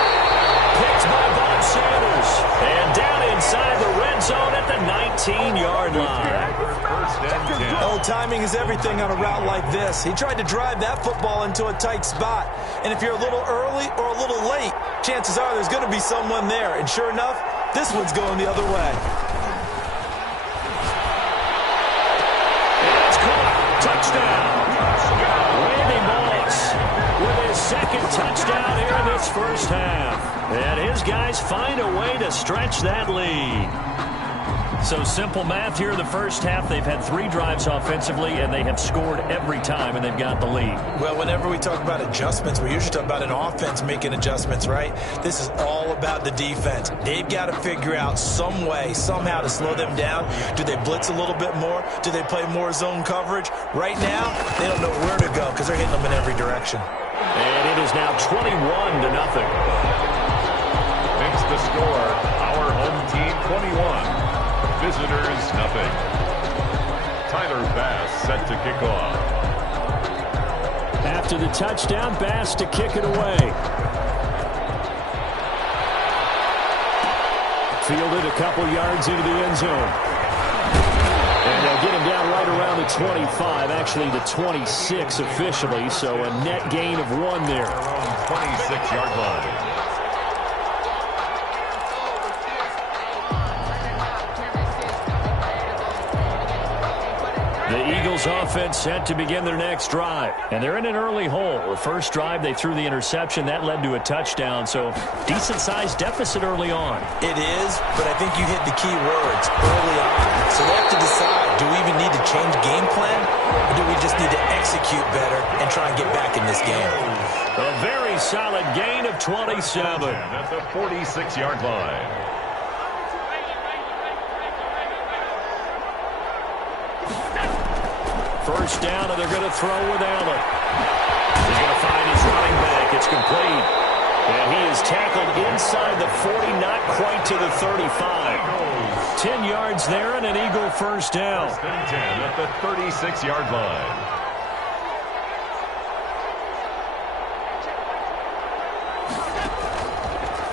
Picked by Bob Sanders. And down inside the red zone at the 19-yard line. 1st and 10. Oh, timing is everything on a route like this. He tried to drive that football into a tight spot. And if you're a little early or a little late, chances are there's going to be someone there. And sure enough, this one's going the other way. And it's caught. Touchdown. Randy Moss with his 2nd touchdown here in this 1st half. And his guys find a way to stretch that lead. So simple math here in the 1st half. They've had 3 drives offensively, and they have scored every time, and they've got the lead. Well, whenever we talk about adjustments, we usually talk about an offense making adjustments, right? This is all about the defense. They've got to figure out some way, somehow to slow them down. Do they blitz a little bit more? Do they play more zone coverage? Right now, they don't know where to go because they're hitting them in every direction. And it is now 21-0. Makes the score our home team 21. Visitors, nothing. Tyler Bass set to kick off. After the touchdown, Bass to kick it away. Fielded a couple yards into the end zone. And they'll get him down right around the 25, actually the 26 officially, so a net gain of 1 there. 26-yard line. The Eagles offense set to begin their next drive. And they're in an early hole. The first drive, they threw the interception. That led to a touchdown. So decent-sized deficit early on. It is, but I think you hit the key words early on. So they have to decide, do we even need to change game plan? Or do we just need to execute better and try and get back in this game? A very solid gain of 27. At the 46-yard line. First down, and they're going to throw with Allen. He's going to find his running back. It's complete. And he is tackled inside the 40, not quite to the 35. 10 yards there and an Eagle first down. First and 10 at the 36-yard line.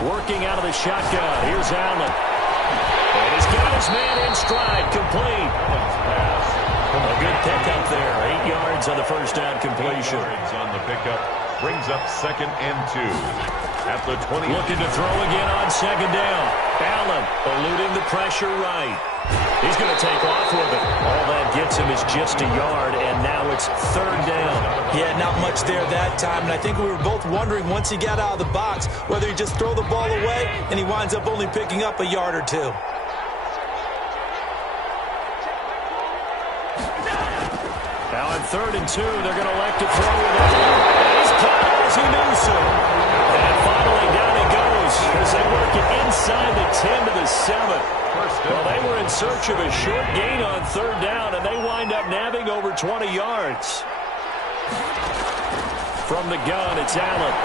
Working out of the shotgun. Here's Allen. And he's got his man in stride. Complete. A good pickup there. 8 yards on the first down completion. 8 yards on the pickup. Brings up 2nd and 2. At the 20. Looking to throw again on 2nd down. Allen eluding the pressure right. He's going to take off with it. All that gets him is just a yard, and now it's 3rd down. Yeah, not much there that time, and I think we were both wondering once he got out of the box whether he just throw the ball away and he winds up only picking up a yard or two. Now on 3rd and 2, they're going to elect to throw with it. He's caught as he knew so. And finally down he goes as they work it inside the 10 to the 7. Well, they were in search of a short gain on 3rd down, and they wind up nabbing over 20 yards. From the gun, it's Allen.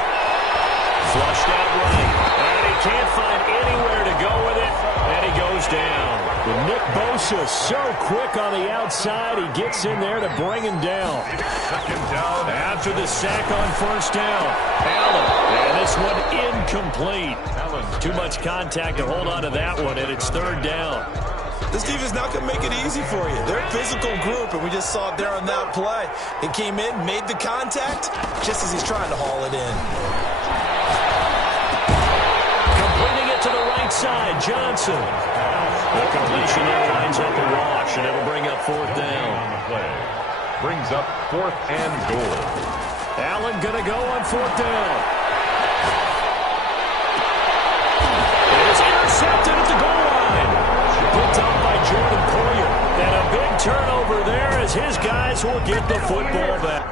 Flushed out right. And he can't find anywhere to go with it, and he goes down. With Nick Bosa so quick on the outside, he gets in there to bring him down. 2nd down. After the sack on 1st down, Allen. And this one incomplete. Too much contact to hold on to that one, and it's 3rd down. This defense not going to make it easy for you. They're a physical group, and we just saw it there on that play. They came in, made the contact, just as he's trying to haul it in. Completing it to the right side, Johnson. The completion there lines up a wash, and it'll bring up 4th down. On the play. Brings up 4th and goal. Allen going to go on 4th down. It is intercepted at the goal line. Picked up by Jordan Poyer. And a big turnover there as his guys will get the football back.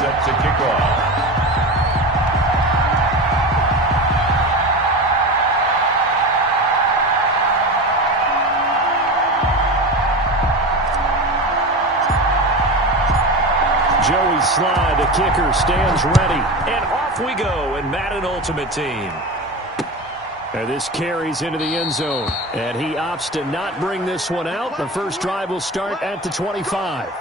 set to kick off. Joey Sly, the kicker, stands ready. And off we go in Madden Ultimate Team. And this carries into the end zone. And he opts to not bring this one out. The first drive will start at the 25.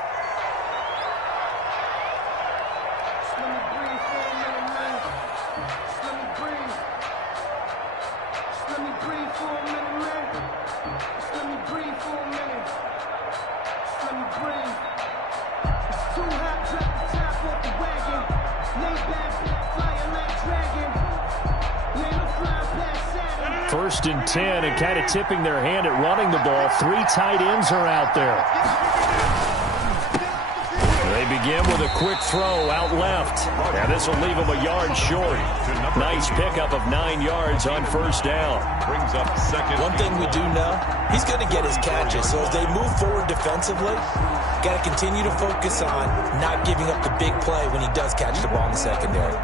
First and 10, and kind of tipping their hand at running the ball. 3 tight ends are out there. They begin with a quick throw out left. And this will leave them a yard short. Nice pickup of 9 yards on first down. Brings up second. One thing we do know, he's going to get his catches. So as they move forward defensively, got to continue to focus on not giving up the big play when he does catch the ball in the secondary.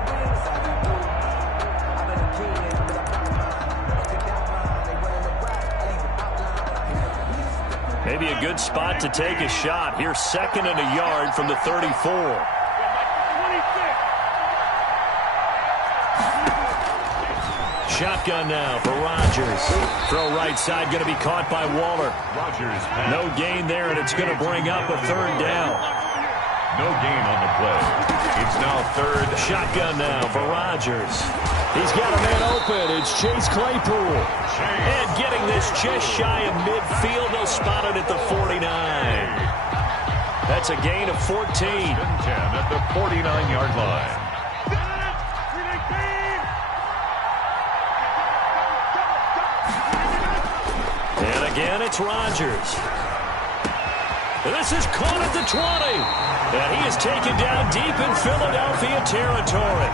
Maybe a good spot to take a shot. Here's 2nd and a yard from the 34. Shotgun now for Rodgers. Throw right side, going to be caught by Waller. Rodgers. No gain there, and it's going to bring up a 3rd down. No gain on the play. It's now 3rd. Shotgun now for Rodgers. He's got a man open. It's Chase Claypool. And getting this just shy of midfield. They'll spot it at the 49. That's a gain of 14. 10 at the 49-yard line. And again, it's Rodgers. This is caught at the 20. And he is taken down deep in Philadelphia territory.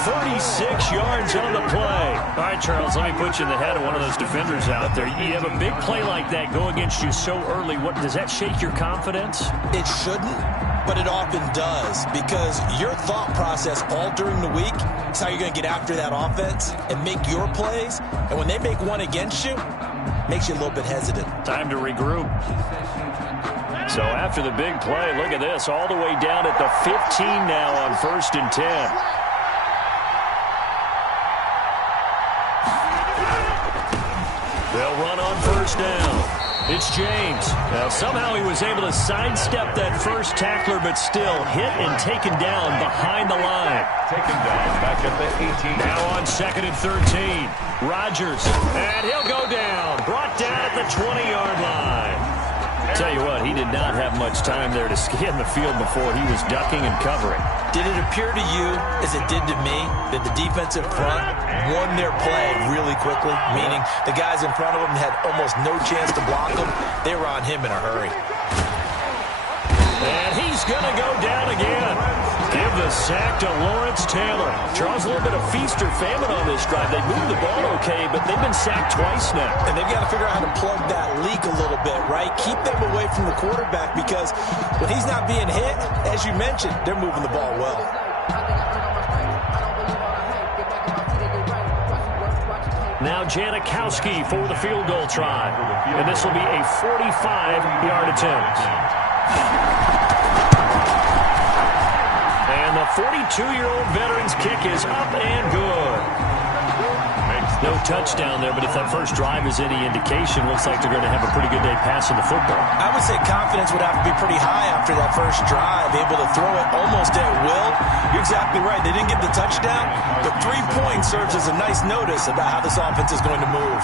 36 yards on the play. All right, Charles, let me put you in the head of one of those defenders out there. You have a big play like that go against you so early. What does that shake your confidence? It shouldn't, but it often does, because your thought process all during the week is how you're going to get after that offense and make your plays. And when they make one against you, it makes you a little bit hesitant. Time to regroup. So after the big play, look at this, all the way down at the 15 now on 1st and 10. They'll run on 1st down. It's James. Now, somehow he was able to sidestep that first tackler, but still hit and taken down behind the line. Taken down back at the 18. Now on 2nd and 13. Rodgers. And he'll go down. Brought down at the 20-yard line. Tell you what, he did not have much time there to scan the field before he was ducking and covering. Did it appear to you, as it did to me, that the defensive front won their play really quickly? Meaning the guys in front of him had almost no chance to block him. They were on him in a hurry. And he's going to go down again. Give the sack to Lawrence Taylor. Charles, a little bit of feast or famine on this drive. They moved the ball okay, but they've been sacked twice now. And they've got to figure out how to plug that leak a little bit, right? Keep them away from the quarterback, because when he's not being hit, as you mentioned, they're moving the ball well. Now Janikowski for the field goal try. And this will be a 45-yard attempt. And the 42-year-old veteran's kick is up and good. No touchdown there, but if that first drive is any indication, looks like they're going to have a pretty good day passing the football. I would say confidence would have to be pretty high after that first drive, able to throw it almost at will. You're exactly right. They didn't get the touchdown, but 3 points serves as a nice notice about how this offense is going to move.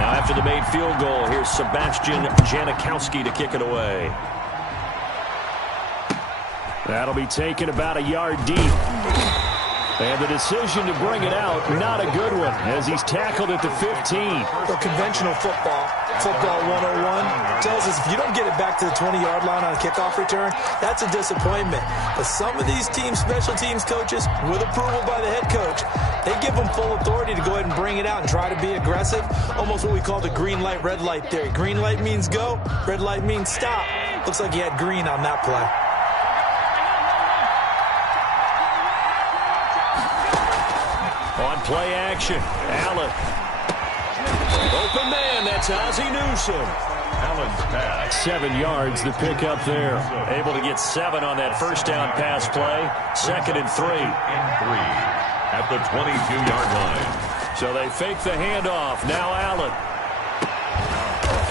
Now after the made field goal, here's Sebastian Janikowski to kick it away. That'll be taken about a yard deep. And the decision to bring it out, not a good one, as he's tackled at the 15. Well, conventional football 101, tells us if you don't get it back to the 20-yard line on a kickoff return, that's a disappointment. But some of these special teams coaches, with approval by the head coach, they give them full authority to go ahead and bring it out and try to be aggressive. Almost what we call the green light, red light theory. Green light means go, red light means stop. Looks like he had green on that play. play action. Allen. Open man, that's Ozzie Newsome. Allen's pass. 7 yards the pick up there. Able to get 7 on that first down pass play. 2nd and 3. At the 22-yard line. So they fake the handoff. Now Allen.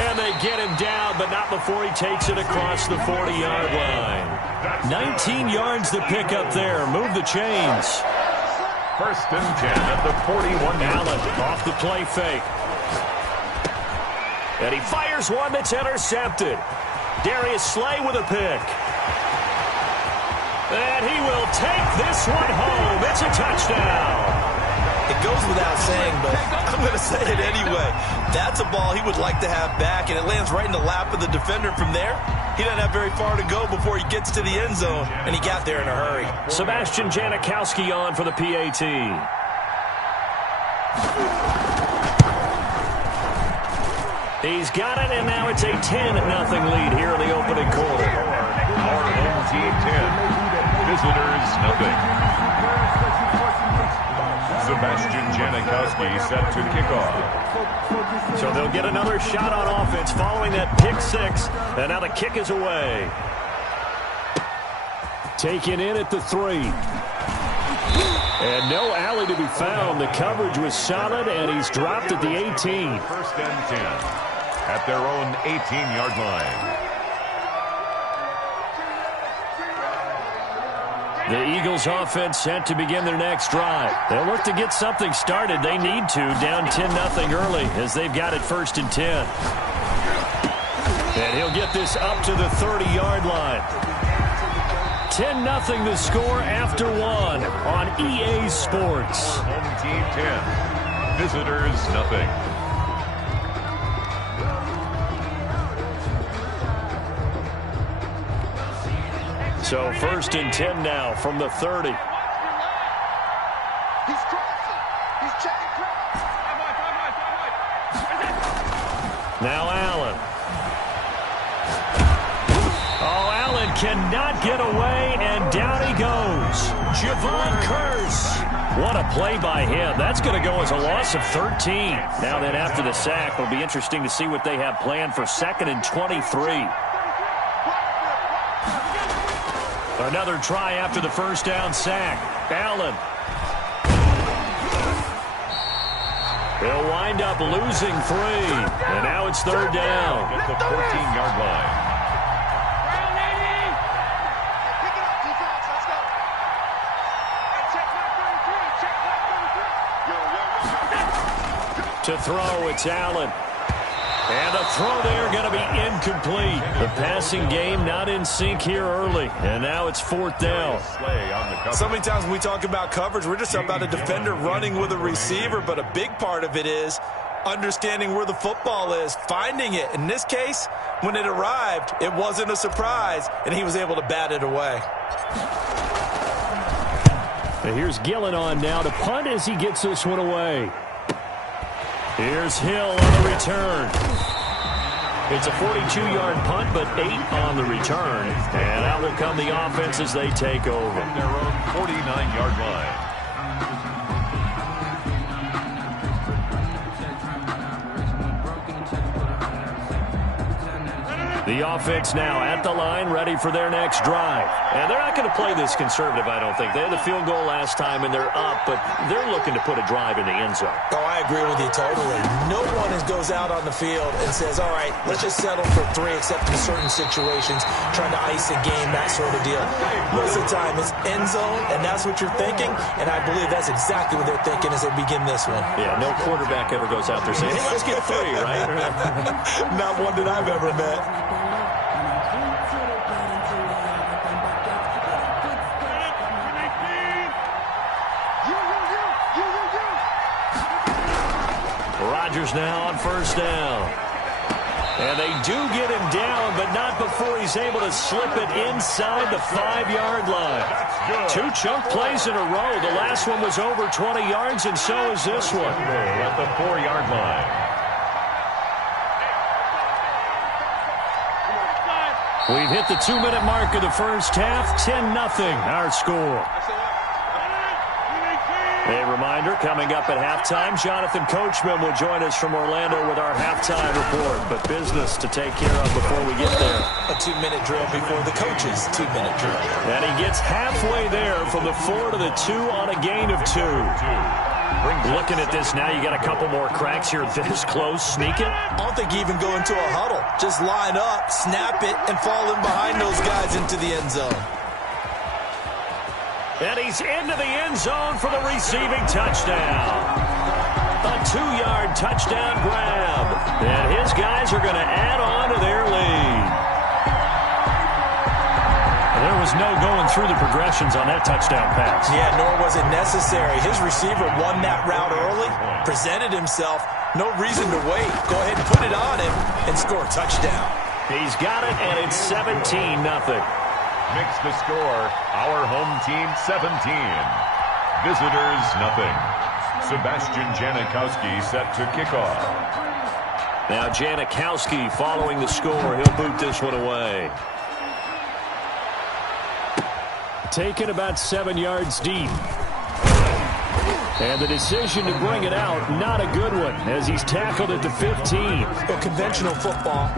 And they get him down, but not before he takes it across the 40-yard line. 19 yards to pick up there. Move the chains. 1st and 10 at the 41. Allen off the play fake. And he fires one that's intercepted. Darius Slay with a pick. And he will take this one home. It's a touchdown. It goes without saying, but I'm going to say it anyway. That's a ball he would like to have back, and it lands right in the lap of the defender from there. He doesn't have very far to go before he gets to the end zone, and he got there in a hurry. Sebastian Janikowski on for the PAT. He's got it, and now it's a 10-0 lead here in the opening quarter. Our home team 10. Visitors nothing. Sebastian Janikowski set to kick off. So they'll get another shot on offense following that pick 6, and now the kick is away. Taken in at the 3. And no alley to be found. The coverage was solid, and he's dropped at the 18. 1st and 10 at their own 18-yard line. The Eagles offense set to begin their next drive. They'll look to get something started. They need to, down 10-0 early as they've got it 1st and 10. And he'll get this up to the 30-yard line. 10-0 the score after 1 on EA Sports. Home team 10. Visitors nothing. So 1st and 10 now from the 30. He's crossing. He's checking cross. Now Allen. Oh, Allen cannot get away, and down he goes. Javon Curse. What a play by him. That's going to go as a loss of 13. Now then, after the sack, it'll be interesting to see what they have planned for 2nd and 23. Another try after the first down sack. Allen. They'll wind up losing 3. And now it's 3rd down. At the 14-yard line. To throw, it's Allen. And the throw there going to be incomplete. The passing game not in sync here early. And now it's 4th down. So many times when we talk about coverage, we're just about a defender running with a receiver, but a big part of it is understanding where the football is, finding it. In this case, when it arrived, it wasn't a surprise, and he was able to bat it away. And here's Gillen on now to punt as he gets this one away. Here's Hill on the return. It's a 42-yard punt, but 8 on the return. And out will come the offense as they take over. Their own 49-yard line. The offense now at the line, ready for their next drive. And they're not going to play this conservative, I don't think. They had the field goal last time, and they're up, but they're looking to put a drive in the end zone. Oh, I agree with you totally. No one goes out on the field and says, all right, let's just settle for 3, except in certain situations, trying to ice a game, that sort of deal. Most of the time, it's end zone, and that's what you're thinking, and I believe that's exactly what they're thinking as they begin this one. Yeah, no quarterback ever goes out there saying, hey, let's get 3, right? Not one that I've ever met. Rodgers now on 1st down. And they do get him down, but not before he's able to slip it inside the 5-yard line. 2 chunk plays in a row. The last one was over 20 yards, and so is this one. At the 4-yard line. We've hit the 2-minute mark of the first half. 10-0 our score. A reminder, coming up at halftime, Jonathan Coachman will join us from Orlando with our halftime report. But business to take care of before we get there. A 2-minute drill before the coach's 2-minute drill. And he gets halfway there from the 4 to the 2 on a gain of 2. Looking at this now, you got a couple more cracks here this close. Sneak it. I don't think you even go into a huddle. Just line up, snap it, and fall in behind those guys into the end zone. And he's into the end zone for the receiving touchdown. A 2-yard touchdown grab. And his guys are going to add on to their lead. There was no going through the progressions on that touchdown pass. Yeah, nor was it necessary. His receiver won that route early, presented himself. No reason to wait. Go ahead and put it on him and score a touchdown. He's got it, and it's 17-0. Makes the score, our home team 17. Visitors nothing. Sebastian Janikowski set to kick off. Now Janikowski following the score. He'll boot this one away. Taken about 7 yards deep. And the decision to bring it out, not a good one, as he's tackled at the 15. Well, conventional football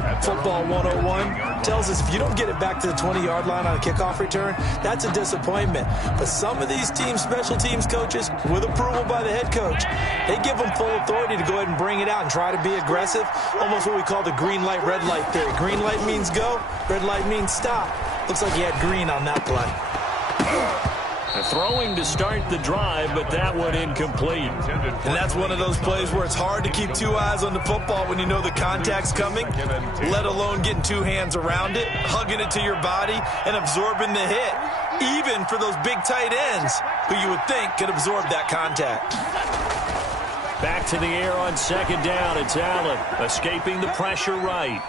101, tells us if you don't get it back to the 20-yard line on a kickoff return, that's a disappointment. But some of these special teams coaches, with approval by the head coach, they give them full authority to go ahead and bring it out and try to be aggressive, almost what we call the green light, red light theory. Green light means go, red light means stop. Looks like he had green on that play. Throwing to start the drive, but that one incomplete. And that's one of those plays where it's hard to keep two eyes on the football when you know the contact's coming, let alone getting two hands around it, hugging it to your body, and absorbing the hit, even for those big tight ends who you would think could absorb that contact. Back to the air on second down. It's Allen escaping the pressure right.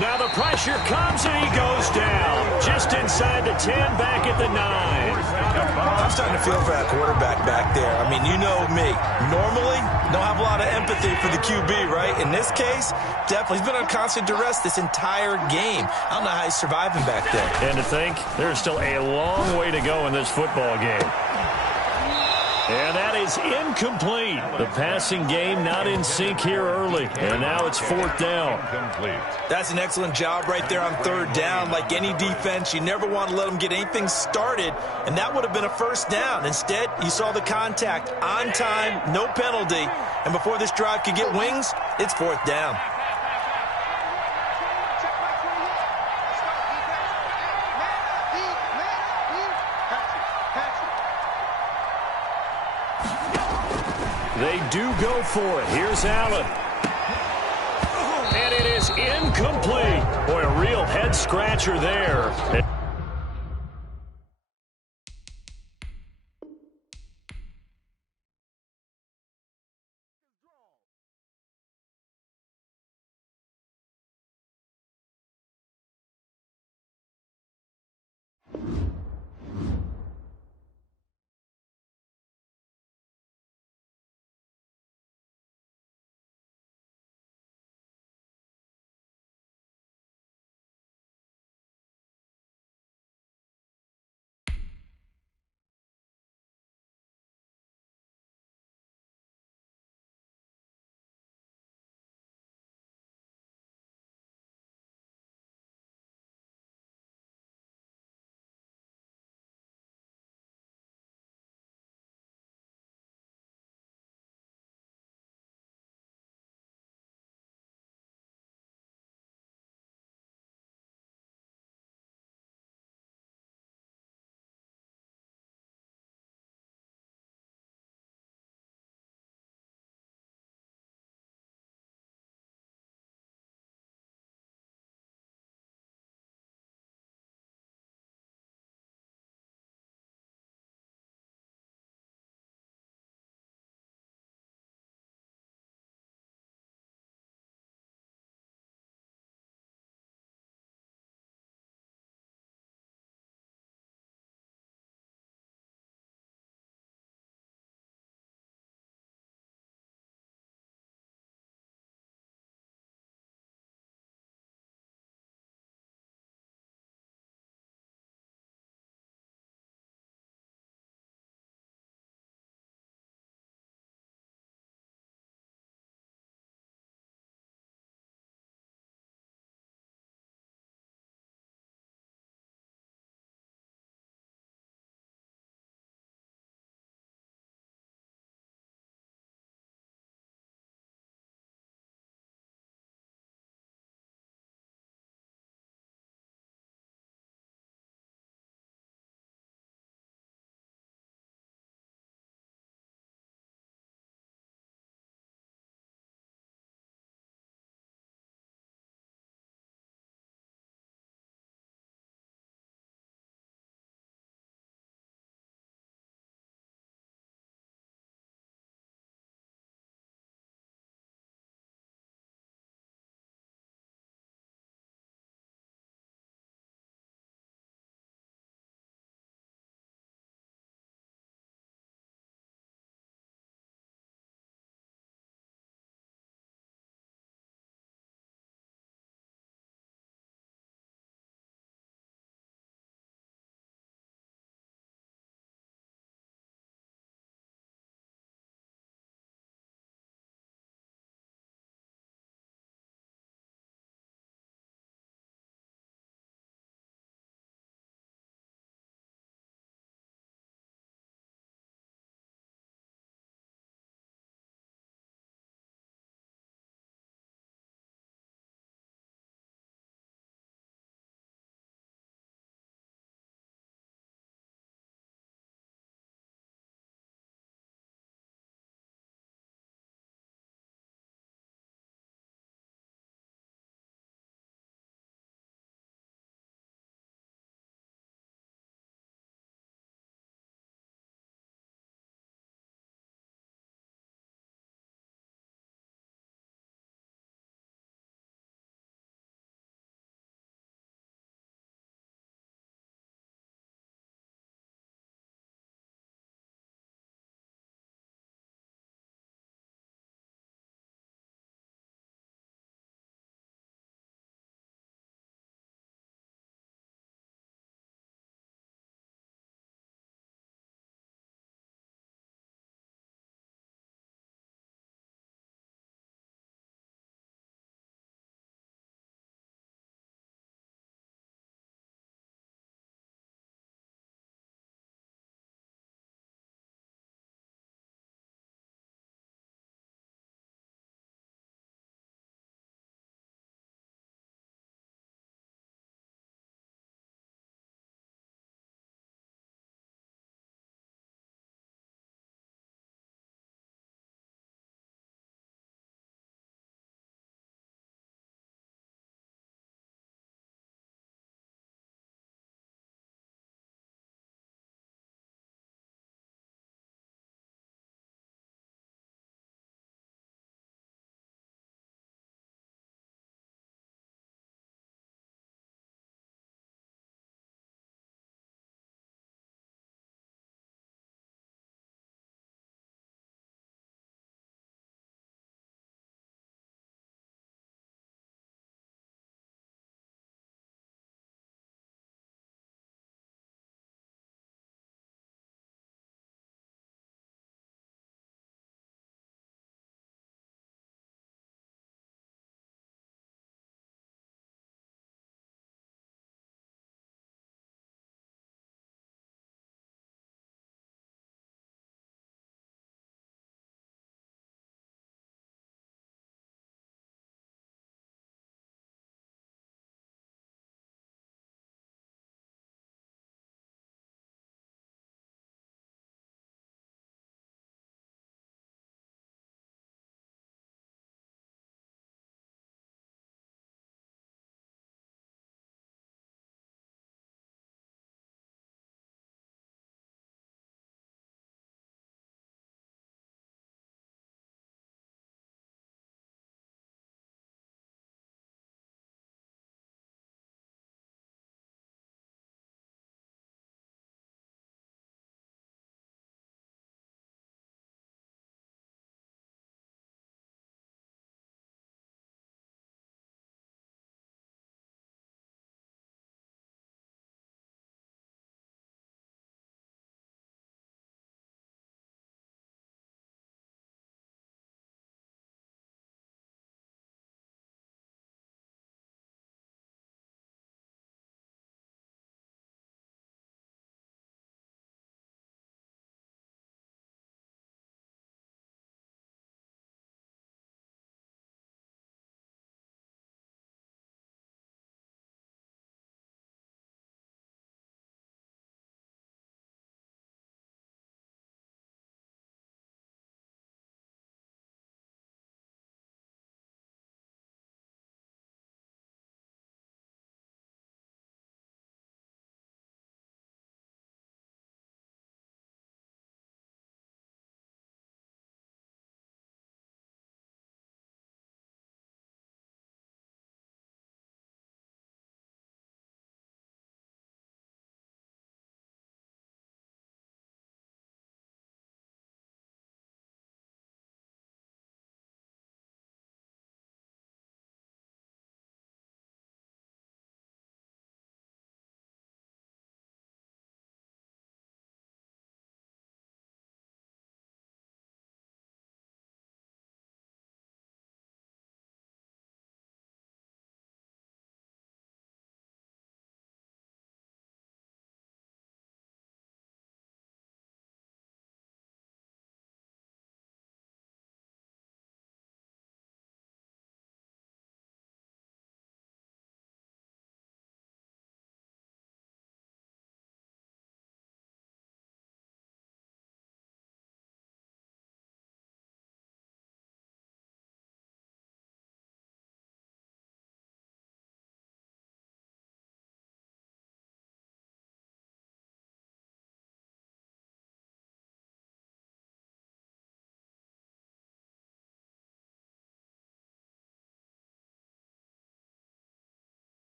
Now the pressure comes and he goes down. Just inside the 10, back at the 9. I'm starting to feel for that quarterback back there. I mean, you know me. Normally, don't have a lot of empathy for the QB, right? In this case, definitely. He's been on constant duress this entire game. I don't know how he's surviving back there. And to think, there's still a long way to go in this football game. And that is incomplete. The passing game not in sync here early. And now it's fourth down. That's an excellent job right there on third down. Like any defense, you never want to let them get anything started. And that would have been a first down. Instead, you saw the contact on time, no penalty. And before this drive could get wings, it's fourth down. They do go for it. Here's Allen. And it is incomplete. Boy, a real head-scratcher there.